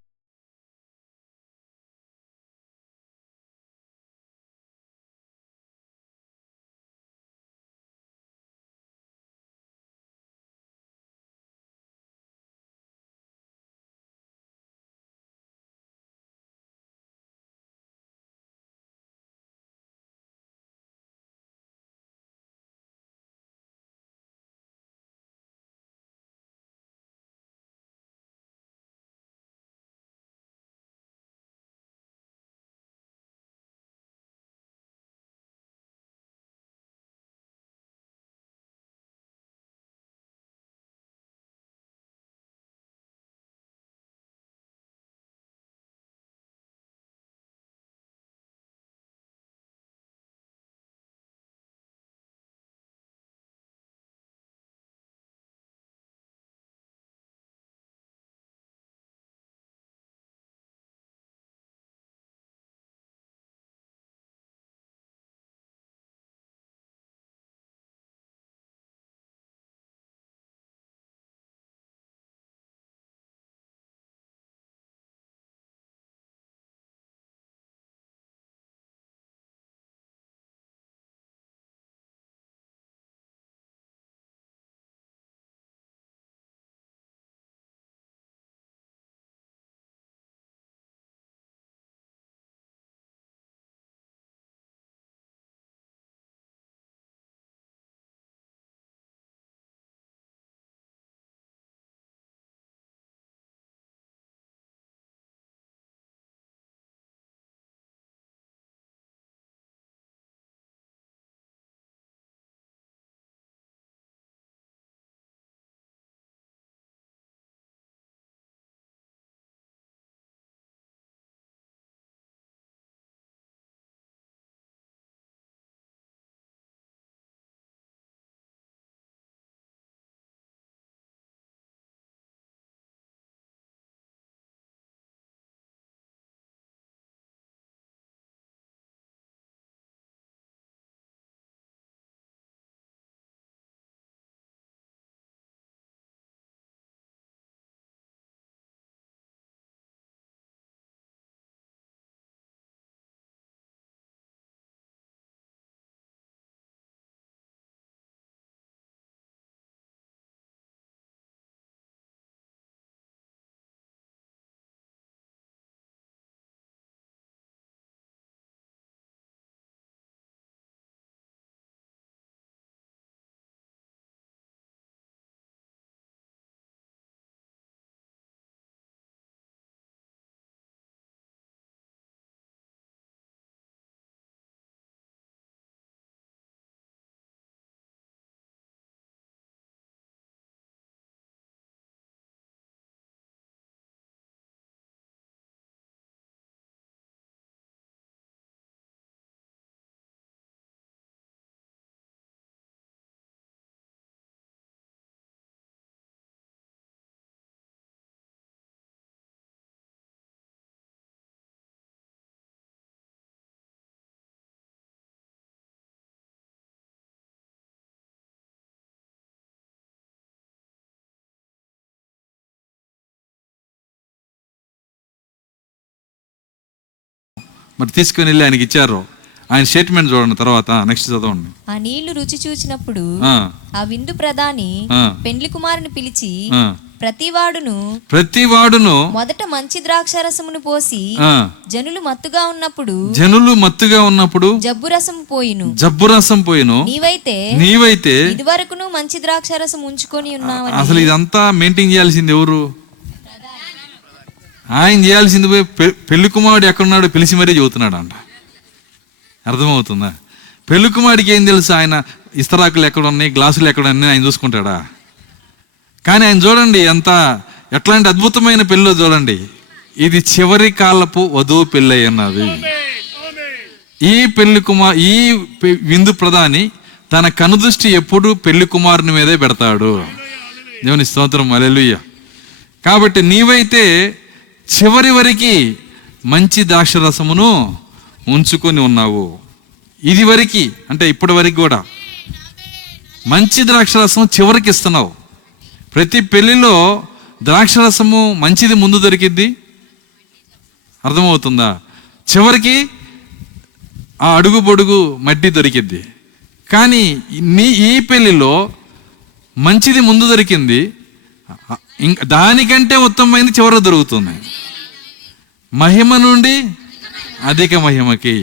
మరి తీసుకుని వెళ్ళి ఆయనకి ఇచ్చారు. ఆయన స్టేట్మెంట్ చూడండి తర్వాత, నెక్స్ట్ చదవండి. ఆ నీళ్లు రుచి చూచినప్పుడు ఆ, ఆ విందు ప్రధాని ఆ. పెండ్లి కుమారుని పిలిచి ఆ. ప్రతివాడును మొదట మంచి ద్రాక్షారసమును పోసి ఆ. జనులు మత్తుగా ఉన్నప్పుడు జబ్బు రసం పోయిను. నీవైతే ఇదివరకును మంచి ద్రాక్షారసం ఉంచుకొని ఉన్నావని. అసలు ఇదంతా మెయింటైన్ చేయాల్సింది ఎవరు? ఆయన చేయాల్సింది పోయి పెళ్లి కుమారుడు ఎక్కడున్నాడో పిలిచి మరీ చెబుతున్నాడు అంట. అర్థమవుతుందా? పెళ్లి కుమారుడికి ఏం తెలుసు? ఆయన ఇస్తరాకులు ఎక్కడ ఉన్నాయి, గ్లాసులు ఎక్కడ ఉన్నాయి ఆయన చూసుకుంటాడా? కానీ ఆయన చూడండి ఎట్లాంటి అద్భుతమైన పెళ్ళో చూడండి. ఇది చివరి కాలపు వధువు పెళ్ళి అన్నది. ఈ విందు ప్రధాని తన కనుదృష్టి ఎప్పుడు పెళ్లి కుమారుని మీదే పెడతాడు. దేవుని స్తోత్రం, హల్లెలూయా. కాబట్టి నీవైతే చివరి వరకు మంచి ద్రాక్షరసమును ఉంచుకొని ఉన్నావు. ఇది వరకు అంటే ఇప్పటి వరకు కూడా మంచి ద్రాక్షరసం చివరికి ఇస్తున్నావు. ప్రతి పెళ్లిలో ద్రాక్షరసము మంచిది ముందు దొరికిద్ది, అర్థమవుతుందా? చివరికి ఆ అడుగు పొడుగు మడ్డి దొరికిద్ది. కానీ ఈ పెళ్లిలో మంచిది ముందు దొరికింది, ఇంకా దానికంటే ఉత్తమమైనది చివరికి దొరుకుతుంది. మహిమ నుండి అధిక మహిమకి.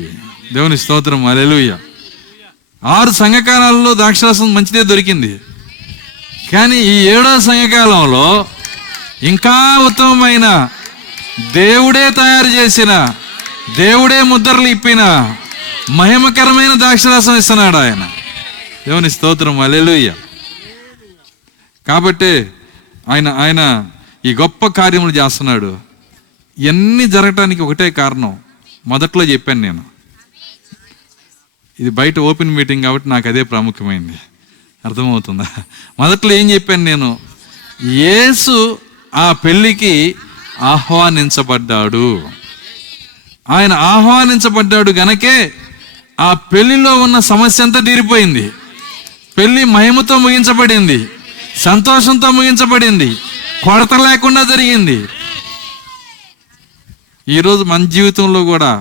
దేవుని స్తోత్రం, హల్లెలూయా. 6 సంఘకాలాల్లో ద్రాక్షరసం మంచిదే దొరికింది. కానీ ఈ 7వ సంఘకాలంలో ఇంకా ఉత్తమమైన, దేవుడే తయారు చేసిన, దేవుడే ముద్రలు ఇప్పిన మహిమకరమైన ద్రాక్షరసం ఇస్తున్నాడు ఆయన. దేవుని స్తోత్రం, హల్లెలూయా. కాబట్టి ఆయన ఈ గొప్ప కార్యములు చేస్తున్నాడు. ఇవన్నీ జరగటానికి ఒకటే కారణం. మొదట్లో చెప్పాను నేను, ఇది బయట ఓపెన్ మీటింగ్ కాబట్టి నాకు అదే ప్రాముఖ్యమైంది. అర్థమవుతుందా? మొదట్లో ఏం చెప్పాను నేను? యేసు ఆ పెళ్ళికి ఆహ్వానించబడ్డాడు. ఆయన ఆహ్వానించబడ్డాడు గనకే ఆ పెళ్లిలో ఉన్న సమస్య అంతా తీరిపోయింది. పెళ్లి మహిమతో ముగించబడింది, సంతోషంతో ముగించబడింది, కొరత లేకుండా జరిగింది. ఈరోజు మన జీవితంలో కూడా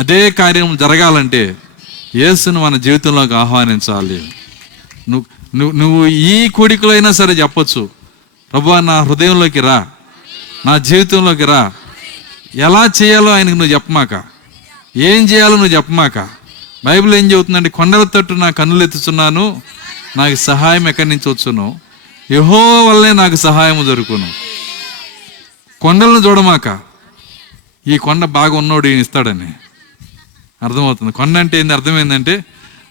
అదే కార్యం జరగాలంటే యేసును మన జీవితంలోకి ఆహ్వానించాలి. నువ్వు ఈ కోడికలో అయినా సరే చెప్పొచ్చు, ప్రభువా నా హృదయంలోకి రా, నా జీవితంలోకి రా. ఎలా చేయాలో ఆయనకు నువ్వు చెప్పమాక, ఏం చేయాలో నువ్వు చెప్పమాక. బైబిల్ ఏం చెబుతుందంటే, కొండల తట్టు నా కన్నులు ఎత్తుచున్నాను, నాకు సహాయం ఎక్కడి నుంచి వచ్చును, యెహోవా వల్లే నాకు సహాయం దొరుకును. కొండలను చూడమాక, ఈ కొండ బాగా ఉన్నోడు ఈయన ఇస్తాడని. అర్థమవుతుంది? కొండ అంటే ఏంది? అర్థమైందంటే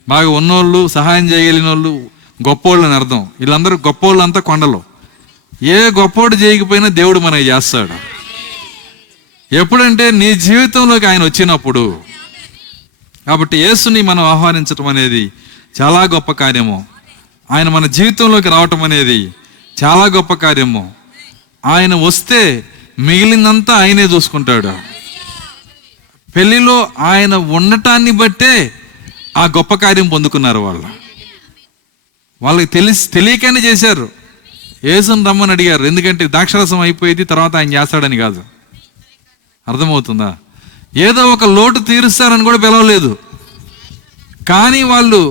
బాగా ఉన్నోళ్ళు, సహాయం చేయగలిగిన వాళ్ళు గొప్పోళ్ళు అని అర్థం. వీళ్ళందరూ గొప్పోళ్ళు అంతా కొండలు. ఏ గొప్పోడు చేయకపోయినా దేవుడు మనకి చేస్తాడు. ఎప్పుడంటే నీ జీవితంలోకి ఆయన వచ్చినప్పుడు. కాబట్టి యేసుని మనం ఆహ్వానించటం అనేది చాలా గొప్ప కార్యము. ఆయన మన జీవితంలోకి రావటం అనేది చాలా గొప్ప కార్యము. ఆయన వస్తే మిగిలిందంతా ఆయనే చూసుకుంటాడు. పెళ్లిలో ఆయన ఉండటాన్ని బట్టే ఆ గొప్ప కార్యం పొందుకున్నారు. వాళ్ళకి తెలియకనే చేశారు. యేసుని రమ్మని అడిగారు, ఎందుకంటే ద్రాక్షరసం అయిపోయింది, తర్వాత ఆయన చేస్తాడని కాదు. అర్థమవుతుందా? ఏదో ఒక లోటు తీరుస్తారని కూడా పిలవలేదు. కానీ వాళ్ళు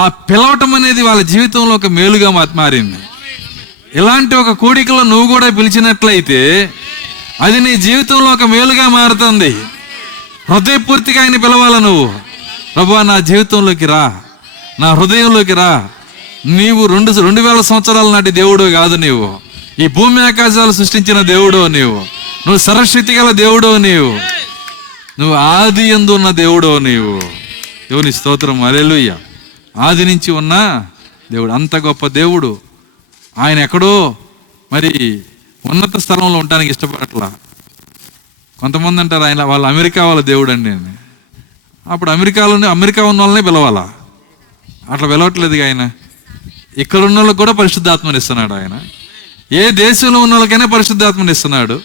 ఆ పిలవటం అనేది వాళ్ళ జీవితంలో ఒక మేలుగా మారింది. ఇలాంటి ఒక కూడికలో నువ్వు కూడా పిలిచినట్లయితే అది నీ జీవితంలో ఒక మేలుగా మారుతుంది. హృదయపూర్తిగా ఆయన పిలవాల నువ్వు. ప్రభువా నా జీవితంలోకి రా, నా హృదయంలోకి రా. నీవు 2000 సంవత్సరాల నాటి దేవుడు కాదు. ఈ భూమి ఆకాశాలు సృష్టించిన దేవుడో నువ్వు సర్వశక్తి గల దేవుడో నువ్వు ఆది యందు ఉన్న దేవుడో దేవుని స్తోత్రం, హల్లెలూయా. ఆది నుంచి ఉన్న దేవుడు, అంత గొప్ప దేవుడు. ఆయన ఎక్కడో మరి ఉన్నత స్థలంలో ఉండడానికి ఇష్టపడట్లా. కొంతమంది అంటారు ఆయన వాళ్ళ అమెరికా వాళ్ళ దేవుడు అండి అని. అప్పుడు అమెరికా ఉన్న వాళ్ళనే పిలవాలా? అట్లా పిలవట్లేదు ఆయన. ఇక్కడ ఉన్న వాళ్ళకి కూడా పరిశుద్ధాత్మని ఇస్తున్నాడు ఆయన. ఏ దేశంలో ఉన్న వాళ్ళకైనా పరిశుద్ధాత్మని ఇస్తున్నాడు.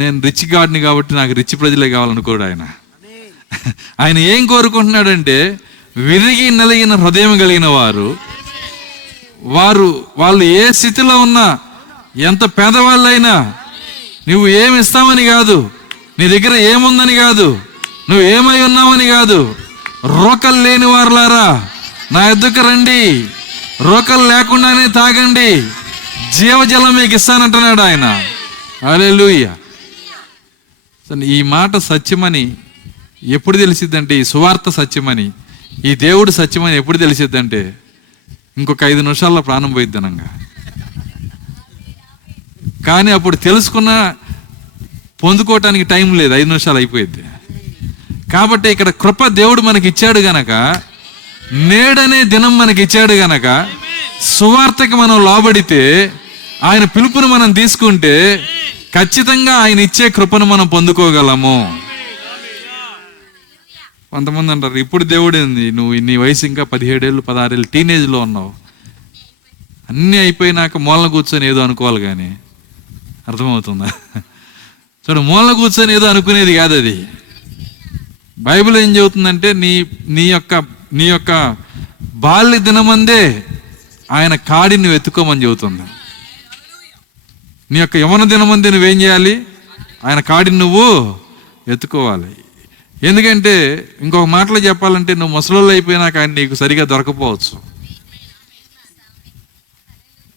నేను రిచ్ గాడ్ని కాబట్టి నాకు రిచ్ ప్రజలే కావాలనుకోడు ఆయన. ఆయన ఏం కోరుకుంటున్నాడంటే, విరిగి నలిగిన హృదయం కలిగిన వాళ్ళు ఏ స్థితిలో ఉన్నా, ఎంత పేదవాళ్ళైనా, నువ్వు ఏమి ఇస్తామని కాదు, నీ దగ్గర ఏముందని కాదు, నువ్వు ఏమై ఉన్నావని కాదు. రోకలు లేని వారులారా నా ఎద్దుకు రండి, రోకలు లేకుండానే తాగండి, జీవజలం మీకు ఇస్తానంటున్నాడు ఆయన. హల్లెలూయా. ఈ మాట సత్యమని ఎప్పుడు తెలిసిద్దంటే, ఈ సువార్త సత్యమని, ఈ దేవుడు సత్యమని ఎప్పుడు తెలిసిద్దంటే, ఇంకొక 5 నిమిషాల్లో ప్రాణం పోయిద్దనంగా. కానీ అప్పుడు తెలుసుకున్న పొందుకోవటానికి టైం లేదు, 5 నిమిషాలు అయిపోయింది. కాబట్టి ఇక్కడ కృప దేవుడు మనకి ఇచ్చాడు గనక, నేడనే దినం మనకి ఇచ్చాడు గనక, సువార్తకి మనం లోబడితే, ఆయన పిలుపును మనం తీసుకుంటే ఖచ్చితంగా ఆయన ఇచ్చే కృపను మనం పొందుకోగలము. కొంతమంది అంటారు, ఇప్పుడు దేవుడు ఏంది, నువ్వు నీ వయసు ఇంకా 17 ఏళ్ళు 16 ఏళ్ళు టీనేజ్లో ఉన్నావు, అన్నీ అయిపోయినాక మూలన కూర్చొని ఏదో అనుకోవాలి. కానీ అర్థమవుతుందా? చూడు, మూలన కూర్చొని ఏదో అనుకునేది కాదు అది. బైబిల్ ఏం చెబుతుందంటే, నీ యొక్క బాల్య దినమందే ఆయన కాడిని వెతుక్కోమని చెబుతుంది. నీ యొక్క యవన దినమందే నువ్వేం చేయాలి? ఆయన కాడిని నువ్వు వెతుక్కోవాలి. ఎందుకంటే ఇంకొక మాటలో చెప్పాలంటే, నువ్వు ముసలోళ్ళు అయిపోయినాక ఆయన నీకు సరిగా దొరకపోవచ్చు.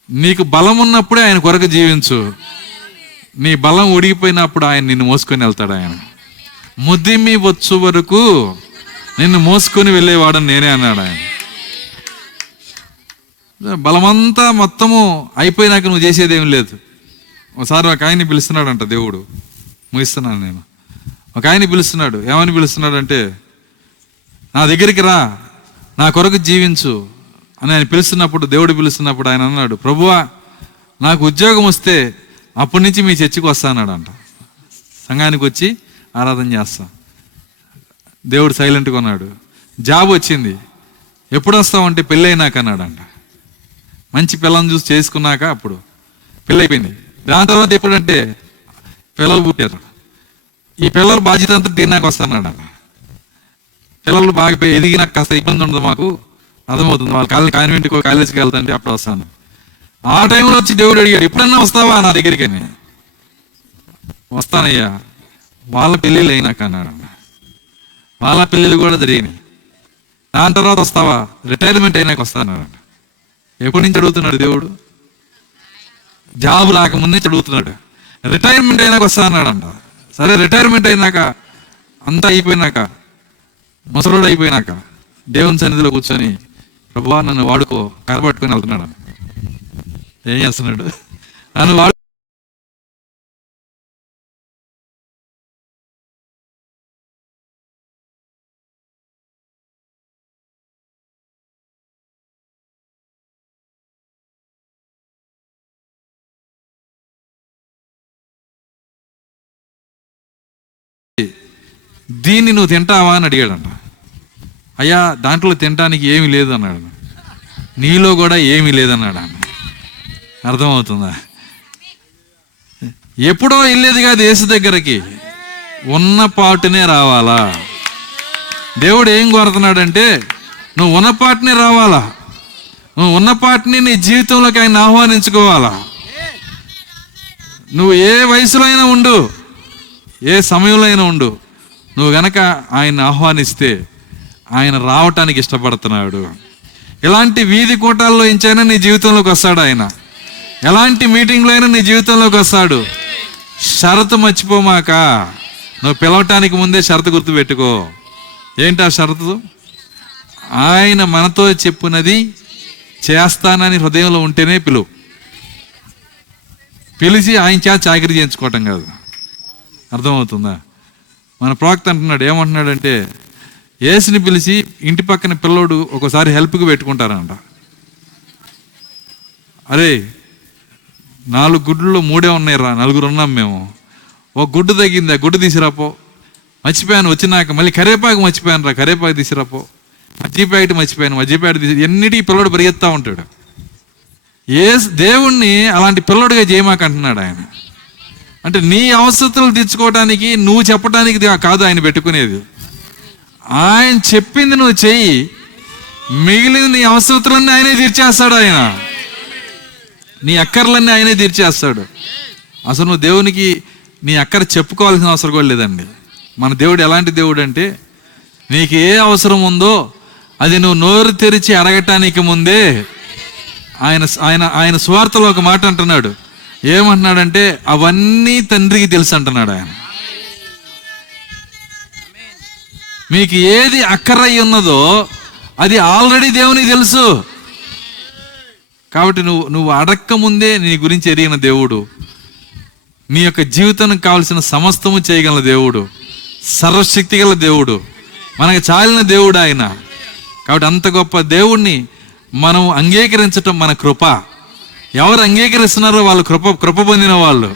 నీకు బలం ఉన్నప్పుడే ఆయన కొరకు జీవించు. నీ బలం ఉడిగిపోయినప్పుడు ఆయన నిన్ను మోసుకొని వెళ్తాడు. ఆయన ముద్దిమ్మి వచ్చు వరకు నిన్ను మోసుకొని వెళ్ళేవాడని నేనే అన్నాడు ఆయన. బలమంతా మొత్తము అయిపోయినాక నువ్వు చేసేదేం లేదు. ఒకసారి ఒక ఆయన్ని పిలుస్తున్నాడంట దేవుడు, ముగిస్తున్నాను నేను. ఒక ఆయన్ని పిలుస్తున్నాడు. ఏమని పిలుస్తున్నాడు అంటే, నా దగ్గరికి రా, నా కొరకు జీవించు అని ఆయన పిలుస్తున్నప్పుడు, దేవుడు పిలుస్తున్నప్పుడు ఆయన అన్నాడు, ప్రభువా నాకు ఉద్యోగం వస్తే అప్పటి నుంచి మీ చర్చికి వస్తా అన్నాడంట. సంఘానికి వచ్చి ఆరాధన చేస్తా. దేవుడు సైలెంట్గా ఉన్నాడు. జాబ్ వచ్చింది. ఎప్పుడు వస్తావంటే పెళ్ళి అయినాక అన్నాడంట. మంచి పిల్లని చూసి చేసుకున్నాక అప్పుడు పెళ్ళి అయిపోయింది. దాని తర్వాత ఎప్పుడంటే పిల్లలు పుట్టారు. ఈ పిల్లల బాధ్యత అంతా తిన్నాక వస్తానన్నాడు. పిల్లలు బాగా ఎదిగినాక కాస్త ఇబ్బంది ఉండదు, మాకు అర్థమవుతుంది, వాళ్ళు కాన్వెంట్కో కాలేజీకి వెళ్తాంటే అప్పుడు వస్తాను. ఆ టైంలో వచ్చి దేవుడు అడిగాడు, ఎప్పుడన్నా వస్తావా నా దగ్గరికి అని. వస్తానయ్యా, వాళ్ళ పెళ్ళిళ్ళు అయినాక అన్నాడు. వాళ్ళ పెళ్ళిళ్ళు కూడా జరిగినాయి. దాని తర్వాత వస్తావా, రిటైర్మెంట్ అయినాక వస్తానన్నాడు. ఎప్పటి నుంచి అడుగుతున్నాడు దేవుడు? జాబ్ రాకముందే అడుగుతున్నాడు. రిటైర్మెంట్ అయినాక వస్తా అన్నాడంట. సరే, రిటైర్మెంట్ అయినాక అంతా అయిపోయినాక, ముసలోడు అయిపోయినాక దేవుని సన్నిధిలో కూర్చొని, ప్రభువా నన్ను వాడుకో, కరపట్టుకొని వెళ్తున్నాడు. ఏం చేస్తున్నాడు? నన్ను వాడు దీన్ని నువ్వు తింటావా అని అడిగాడంట. అయ్యా దాంట్లో తినటానికి ఏమీ లేదు అన్నాడు. నీలో కూడా ఏమీ లేదన్నాడు. అర్థమవుతుందా? ఎప్పుడో వెళ్ళేది కాదు యేసు దగ్గరికి, ఉన్న పాటునే రావాలా. దేవుడు ఏం కోరుతున్నాడంటే, నువ్వు ఉన్న పాటునే రావాలా. నువ్వు ఉన్న పాటుని నీ జీవితంలోకి ఆయన ఆహ్వానించుకోవాలా. నువ్వు ఏ వయసులో అయినా ఉండు, ఏ సమయంలో అయినా ఉండు, నువ్వు గనక ఆయన ఆహ్వానిస్తే ఆయన రావటానికి ఇష్టపడుతున్నాడు. ఎలాంటి వీధి కూటాల్లో ఇంచైనా నీ జీవితంలోకి వస్తాడు ఆయన. ఎలాంటి మీటింగ్లో అయినా నీ జీవితంలోకి వస్తాడు. షరతు మర్చిపోమాక. నువ్వు పిలవటానికి ముందే షరతు గుర్తు పెట్టుకో. ఏంటి ఆ షరతు? ఆయన మనతో చెప్పున్నది చేస్తానని హృదయంలో ఉంటేనే పిలిచి ఆయన చేత చాకరీ చేయించుకోవటం కాదు. అర్థమవుతుందా? మన ప్రవక్త అంటున్నాడు, ఏమంటున్నాడంటే, యేసుని పిలిచి ఇంటి పక్కన పిల్లోడు ఒకసారి హెల్ప్కి పెట్టుకుంటారంట. అరే 4 గుడ్లలో 3 ఉన్నాయి రా, 4 ఉన్నాం మేము, ఒక గుడ్డు తగ్గింది, ఆ గుడ్డు తీసిరాపో. మర్చిపోయాను, వచ్చినాక మళ్ళీ కరేపాకు మర్చిపోయాను రా, కరేపాకు తీసిరాపో. మజ్జి ప్యాకెట్ మర్చిపోయాను, మజ్జి ప్యాకెట్ తీసి, ఎన్నిటికీ పిల్లడు పరిగెత్తా ఉంటాడు. దేవుణ్ణి అలాంటి పిల్లడుగా చేయమాక అంటున్నాడు ఆయన. అంటే నీ అవసరతలు తీర్చుకోవడానికి, నువ్వు చెప్పడానికి కాదు ఆయన పెట్టుకునేది. ఆయన చెప్పింది నువ్వు చెయ్యి, మిగిలిన నీ అవసరతలన్నీ ఆయనే తీర్చేస్తాడు. ఆయన నీ అక్కర్లన్నీ ఆయనే తీర్చేస్తాడు. అసలు నువ్వు దేవునికి నీ అక్కర చెప్పుకోవాల్సిన అవసరం కూడా లేదండి. మన దేవుడు ఎలాంటి దేవుడు అంటే, నీకు ఏ అవసరం ఉందో అది నువ్వు నోరు తెరిచి అడగటానికి ముందే ఆయన ఆయన ఆయన స్వార్థలో ఒక మాట అంటున్నాడు. ఏమంటున్నాడంటే, అవన్నీ తండ్రికి తెలుసు అంటున్నాడు ఆయన. మీకు ఏది అక్కరై ఉన్నదో అది ఆల్రెడీ దేవునికి తెలుసు. కాబట్టి నువ్వు అడక్క ముందే నీ గురించి ఎరిగిన దేవుడు, నీ యొక్క జీవితానికి కావలసిన సమస్తము చేయగల దేవుడు, సర్వశక్తి గల దేవుడు, మనకు చాలిన దేవుడు ఆయన. కాబట్టి అంత గొప్ప దేవుణ్ణి మనం అంగీకరించటం మన కృప. ఎవరు అంగీకరిస్తున్నారో వాళ్ళు కృప పొందిన వాళ్ళు,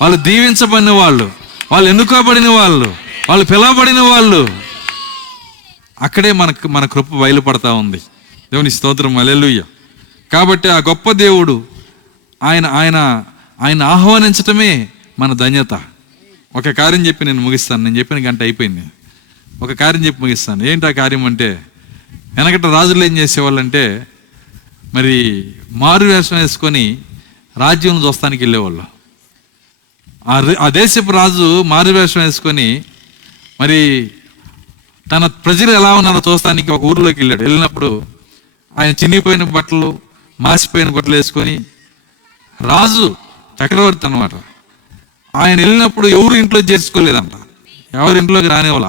వాళ్ళు దీవించబడిన వాళ్ళు, వాళ్ళు ఎన్నుకోబడిన వాళ్ళు, వాళ్ళు పిలవబడిన వాళ్ళు. అక్కడే మన కృప బయలుపడతా ఉంది. దేవుని స్తోత్రం, హల్లెలూయా. కాబట్టి ఆ గొప్ప దేవుడు ఆయన ఆహ్వానించటమే మన ధన్యత. ఒక కార్యం చెప్పి నేను ముగిస్తాను. నేను చెప్పిన గంట అయిపోయింది. ఒక కార్యం చెప్పి ముగిస్తాను. ఏంటి ఆ కార్యం అంటే, వెనకట రాజులు ఏం చేసేవాళ్ళంటే, మరి మారు వేషం వేసుకొని రాజ్యం చూస్తానికి వెళ్ళేవాళ్ళు. ఆ దేశపు రాజు మారు వేషం వేసుకొని మరి తన ప్రజలు ఎలా ఉన్నారో చూస్తానికి ఒక ఊరిలోకి వెళ్ళాడు. వెళ్ళినప్పుడు ఆయన చినిగిపోయిన బట్టలు, మాసిపోయిన బట్టలు వేసుకొని, రాజు చక్రవర్తి అన్నమాట. ఆయన వెళ్ళినప్పుడు ఎవరు ఇంట్లో చేర్చుకోలేదంట, ఎవరి ఇంట్లోకి రానివ్వాల.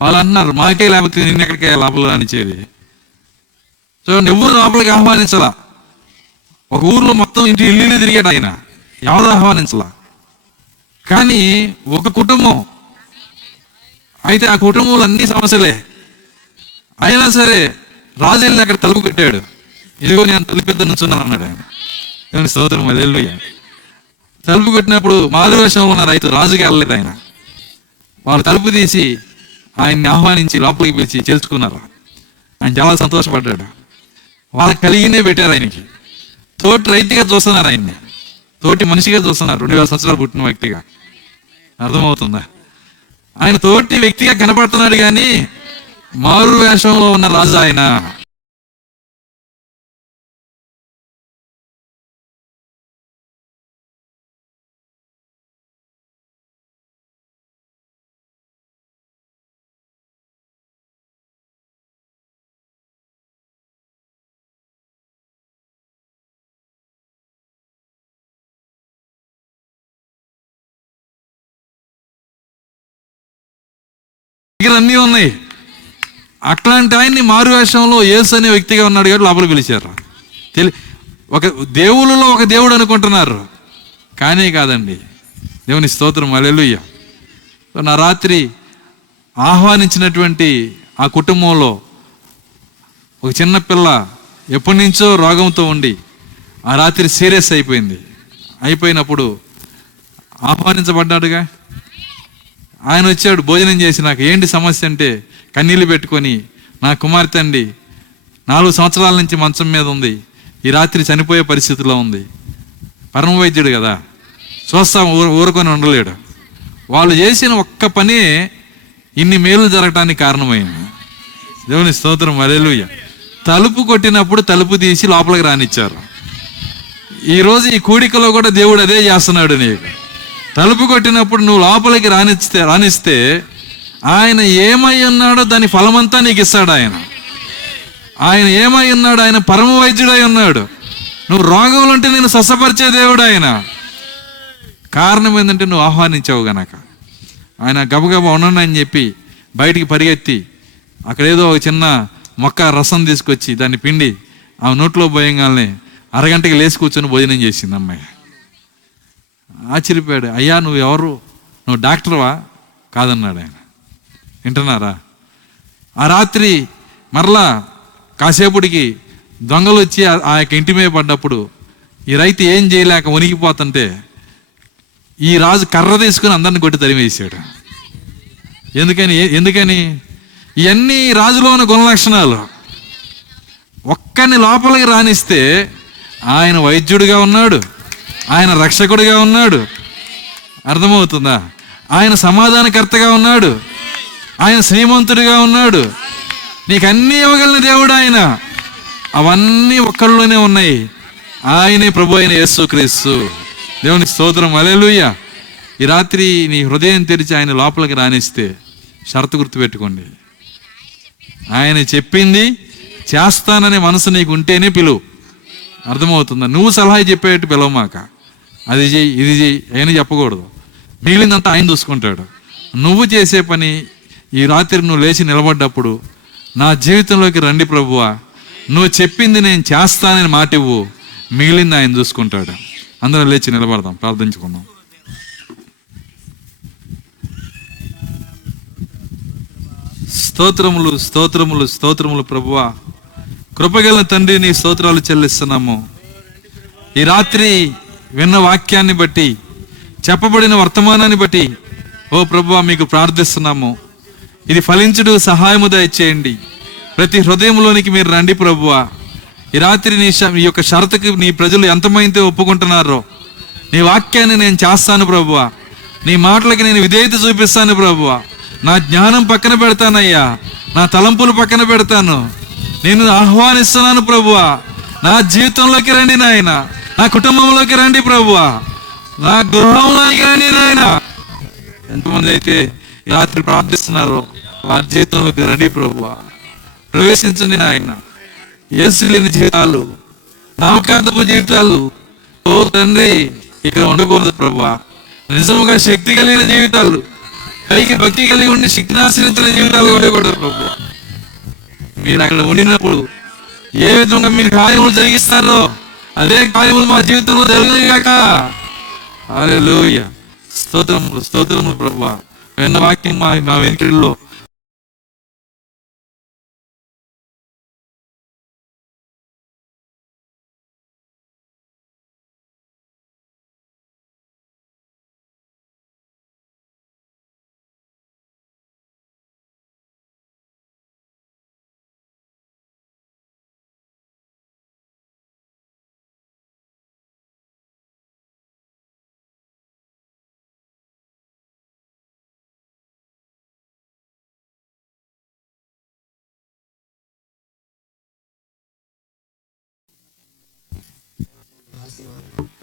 వాళ్ళు అన్నారు, మాకే లేకపోతే నిన్నెక్కడికే లోపల రానిచ్చేది. సో ఎవరు లోపలికి ఆహ్వానించాలా. ఒక ఊర్లో మొత్తం ఇంటి ఇల్లు తిరిగాడు ఆయన, ఎవరు ఆహ్వానించాలా. కానీ ఒక కుటుంబం అయితే, ఆ కుటుంబంలో అన్ని సమస్యలే. అయినా సరే రాజు వెళ్ళి అక్కడ తలుపు పెట్టాడు. ఇదిగో నేను తలుపు పెద్ద నుంచున్నాను అన్నాడు ఆయన. స్తోత్రం, హల్లెలూయా. తలుపు పెట్టినప్పుడు మారువేషంలో ఉన్న రైతు రాజుకి వెళ్ళలేదు ఆయన. వాళ్ళు తలుపు తీసి ఆయన్ని ఆహ్వానించి లోపలికి పిలిచి చేర్చుకున్నారు. ఆయన చాలా సంతోషపడ్డాడు. వాళ్ళకి కలిగినే పెట్టారు ఆయనకి. తోటి రైతుగా చూస్తున్నారు ఆయన్ని, తోటి మనిషిగా చూస్తున్నారు. 2000 సంవత్సరాలు పుట్టిన వ్యక్తిగా. అర్థమవుతుందా? ఆయన తోటి వ్యక్తిగా కనపడుతున్నాడు, కానీ మారు వేషంలో ఉన్న రాజు ఆయన. దగ్గర అన్నీ ఉన్నాయి. అట్లాంటి ఆయన్ని మారు వేషంలో యేసు అనే వ్యక్తిగా ఉన్నాడు కాబట్టి లోపల పిలిచారు. ఒక దేవుళ్ళలో ఒక దేవుడు అనుకుంటున్నారు, కానీ కాదండి. దేవుని స్తోత్రం, హల్లెలూయా. నా రాత్రి ఆహ్వానించినటువంటి ఆ కుటుంబంలో ఒక చిన్న పిల్ల ఎప్పటి నుంచో రోగంతో ఉండి ఆ రాత్రి సీరియస్ అయిపోయినప్పుడు ఆహ్వానించబడ్డాడుగా. ఆయన వచ్చాడు భోజనం చేసి. నాకు ఏంటి సమస్య అంటే, కన్నీళ్ళు పెట్టుకొని, నా కుమార్తె అండి 4 సంవత్సరాల నుంచి మంచం మీద ఉంది, ఈ రాత్రి చనిపోయే పరిస్థితిలో ఉంది. పరమ వైద్యుడు కదా, చూస్తా ఊరుకొని ఉండలేడు. వాళ్ళు చేసిన ఒక్క పని ఇన్ని మేలు జరగటానికి కారణమైంది. దేవుని స్తోత్రం, హల్లెలూయా. తలుపు కొట్టినప్పుడు తలుపు తీసి లోపలికి రానిచ్చారు. ఈరోజు ఈ కూడికలో కూడా దేవుడు అదే చేస్తున్నాడు. నీకు తలుపు కొట్టినప్పుడు నువ్వు లోపలికి రానిస్తే ఆయన ఏమై ఉన్నాడో దాని ఫలమంతా నీకు ఇస్తాడు. ఆయన ఏమై ఉన్నాడు? ఆయన పరమ వైద్యుడై ఉన్నాడు. నువ్వు రోగంలో ఉంటే నేను స్వస్థపరిచే దేవుడు ఆయన. కారణం ఏంటంటే నువ్వు ఆహ్వానించావు గనక. ఆయన గబగబా ఉండండి అని చెప్పి బయటికి పరిగెత్తి అక్కడేదో ఒక చిన్న మొక్క రసం తీసుకొచ్చి దాన్ని పిండి ఆ నోట్లో పోయంగానే అరగంటకి లేచి కూర్చొని భోజనం చేసింది అమ్మాయి. ఆశ్చర్యపోయాడు. అయ్యా నువ్వు ఎవరు? నువ్వు డాక్టర్వా? కాదన్నాడు ఆయన. వింటున్నారా? ఆ రాత్రి మరలా కాసేపుడికి దొంగలు వచ్చి ఆ యొక్క ఇంటి మీద పడ్డప్పుడు ఈ రైతు ఏం చేయలేక వణికిపోతుంటే ఈ రాజు కర్ర తీసుకుని అందరిని కొట్టి తరిమేసాడు. ఎందుకని ఇవన్నీ రాజులో ఉన్న గుణలక్షణాలు. ఒక్కరిని లోపలికి రానిస్తే ఆయన వైద్యుడిగా ఉన్నాడు, ఆయన రక్షకుడిగా ఉన్నాడు. అర్థమవుతుందా? ఆయన సమాధానకర్తగా ఉన్నాడు, ఆయన శ్రీమంతుడిగా ఉన్నాడు. నీకు అన్నీ ఇవ్వగలిగిన దేవుడు ఆయన. అవన్నీ ఒక్కళ్ళలోనే ఉన్నాయి. ఆయనే ప్రభు అయిన యేసుక్రీస్తు. దేవునికి స్తోత్రం, హల్లెలూయా. ఈ రాత్రి నీ హృదయం తెరిచి ఆయన లోపలికి రానిస్తే షరతు గుర్తుపెట్టుకోండి. ఆయన చెప్పింది చేస్తాననే మనసు నీకు ఉంటేనే పిలువు. అర్థమవుతుందా? నువ్వు సలహా చెప్పేట్టు పిలవమాక. అది చెయ్యి, ఇది చెయ్యి ఆయన చెప్పకూడదు. మిగిలిందంతా ఆయన చూసుకుంటాడు. నువ్వు చేసే పని, ఈ రాత్రి నువ్వు లేచి నిలబడ్డప్పుడు, నా జీవితంలోకి రండి ప్రభువా, నువ్వు చెప్పింది నేను చేస్తానని మాట ఇవ్వు, మిగిలింది ఆయన చూసుకుంటాడు. అందరం లేచి నిలబడదాం, ప్రార్థించుకుందాం. స్తోత్రములు, స్తోత్రములు, స్తోత్రములు ప్రభువా. కృపగల తండ్రి, నీ స్తోత్రాలు చెల్లిస్తున్నాము. ఈ రాత్రి విన్న వాక్యాన్ని బట్టి, చెప్పబడిన వర్తమానాన్ని బట్టి ఓ ప్రభువా మీకు ప్రార్థిస్తున్నాము. ఇది ఫలించుడు సహాయము దయచేయండి. ప్రతి హృదయంలోనికి మీరు రండి ప్రభువా. ఈ రాత్రి ఈ యొక్క షరతుకి నీ ప్రజలు ఎంతమైతే ఒప్పుకుంటున్నారో, నీ వాక్యాన్ని నేను చేస్తాను ప్రభువా, నీ మాటలకి నేను విధేయత చూపిస్తాను ప్రభువా. నా జ్ఞానం పక్కన పెడతానయ్యా, నా తలంపులు పక్కన పెడతాను, నేను ఆహ్వానిస్తున్నాను ప్రభువా. నా జీవితంలోకి రండి నాయన, నా కుటుంబంలోకి రండి ప్రభువా, నా గృహంలోకి రండి నాయన. ఎంతమంది అయితే ఈ రాత్రి ప్రార్థిస్తున్నారో వారి జీవితంలోకి రండి ప్రభువా. ప్రవేశించండి నాయన. యేసు లేని జీవితాలు, నామకాంతపు జీవితాలు ఓ తండ్రి ఇక్కడ ఉండకూడదు ప్రభువా. నిజముగా శక్తి కలిగిన జీవితాలు, పైకి భక్తి కలిగి ఉండి శక్తిని ఆశ్రయించిన జీవితాలు ఉండకూడదు ప్రభువా. మీరు అక్కడ ఉండినప్పుడు ఏ విధంగా మీరు కార్యములు జరిగిస్తారో అదే కార్యములు మా జీవితంలో జరుగుగాక. హల్లెలూయా. స్తోత్రములు, స్తోత్రములు ప్రభువా. విన్న వాక్యం మా వెనుకల్లో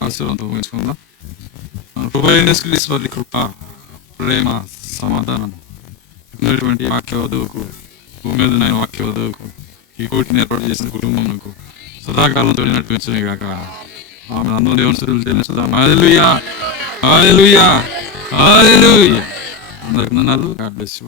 ఆశీర్వాదంతో ముగించుకుందాం. వారి కృప, ప్రేమ, సమాధానం ఉన్నటువంటి వాక్య వధువుకు, భూమి మీద నేను వాక్య వధువుకు, ఈ కోటిని ఏర్పాటు చేసిన కుటుంబంకు సదాకాలంతో నడిపించే కాక. ఆమె అందరూ దేవుని స్తుతులు చెల్లించుదాం. హల్లెలూయా, హల్లెలూయా, హల్లెలూయా. అందరికి వందనాలు. God bless you.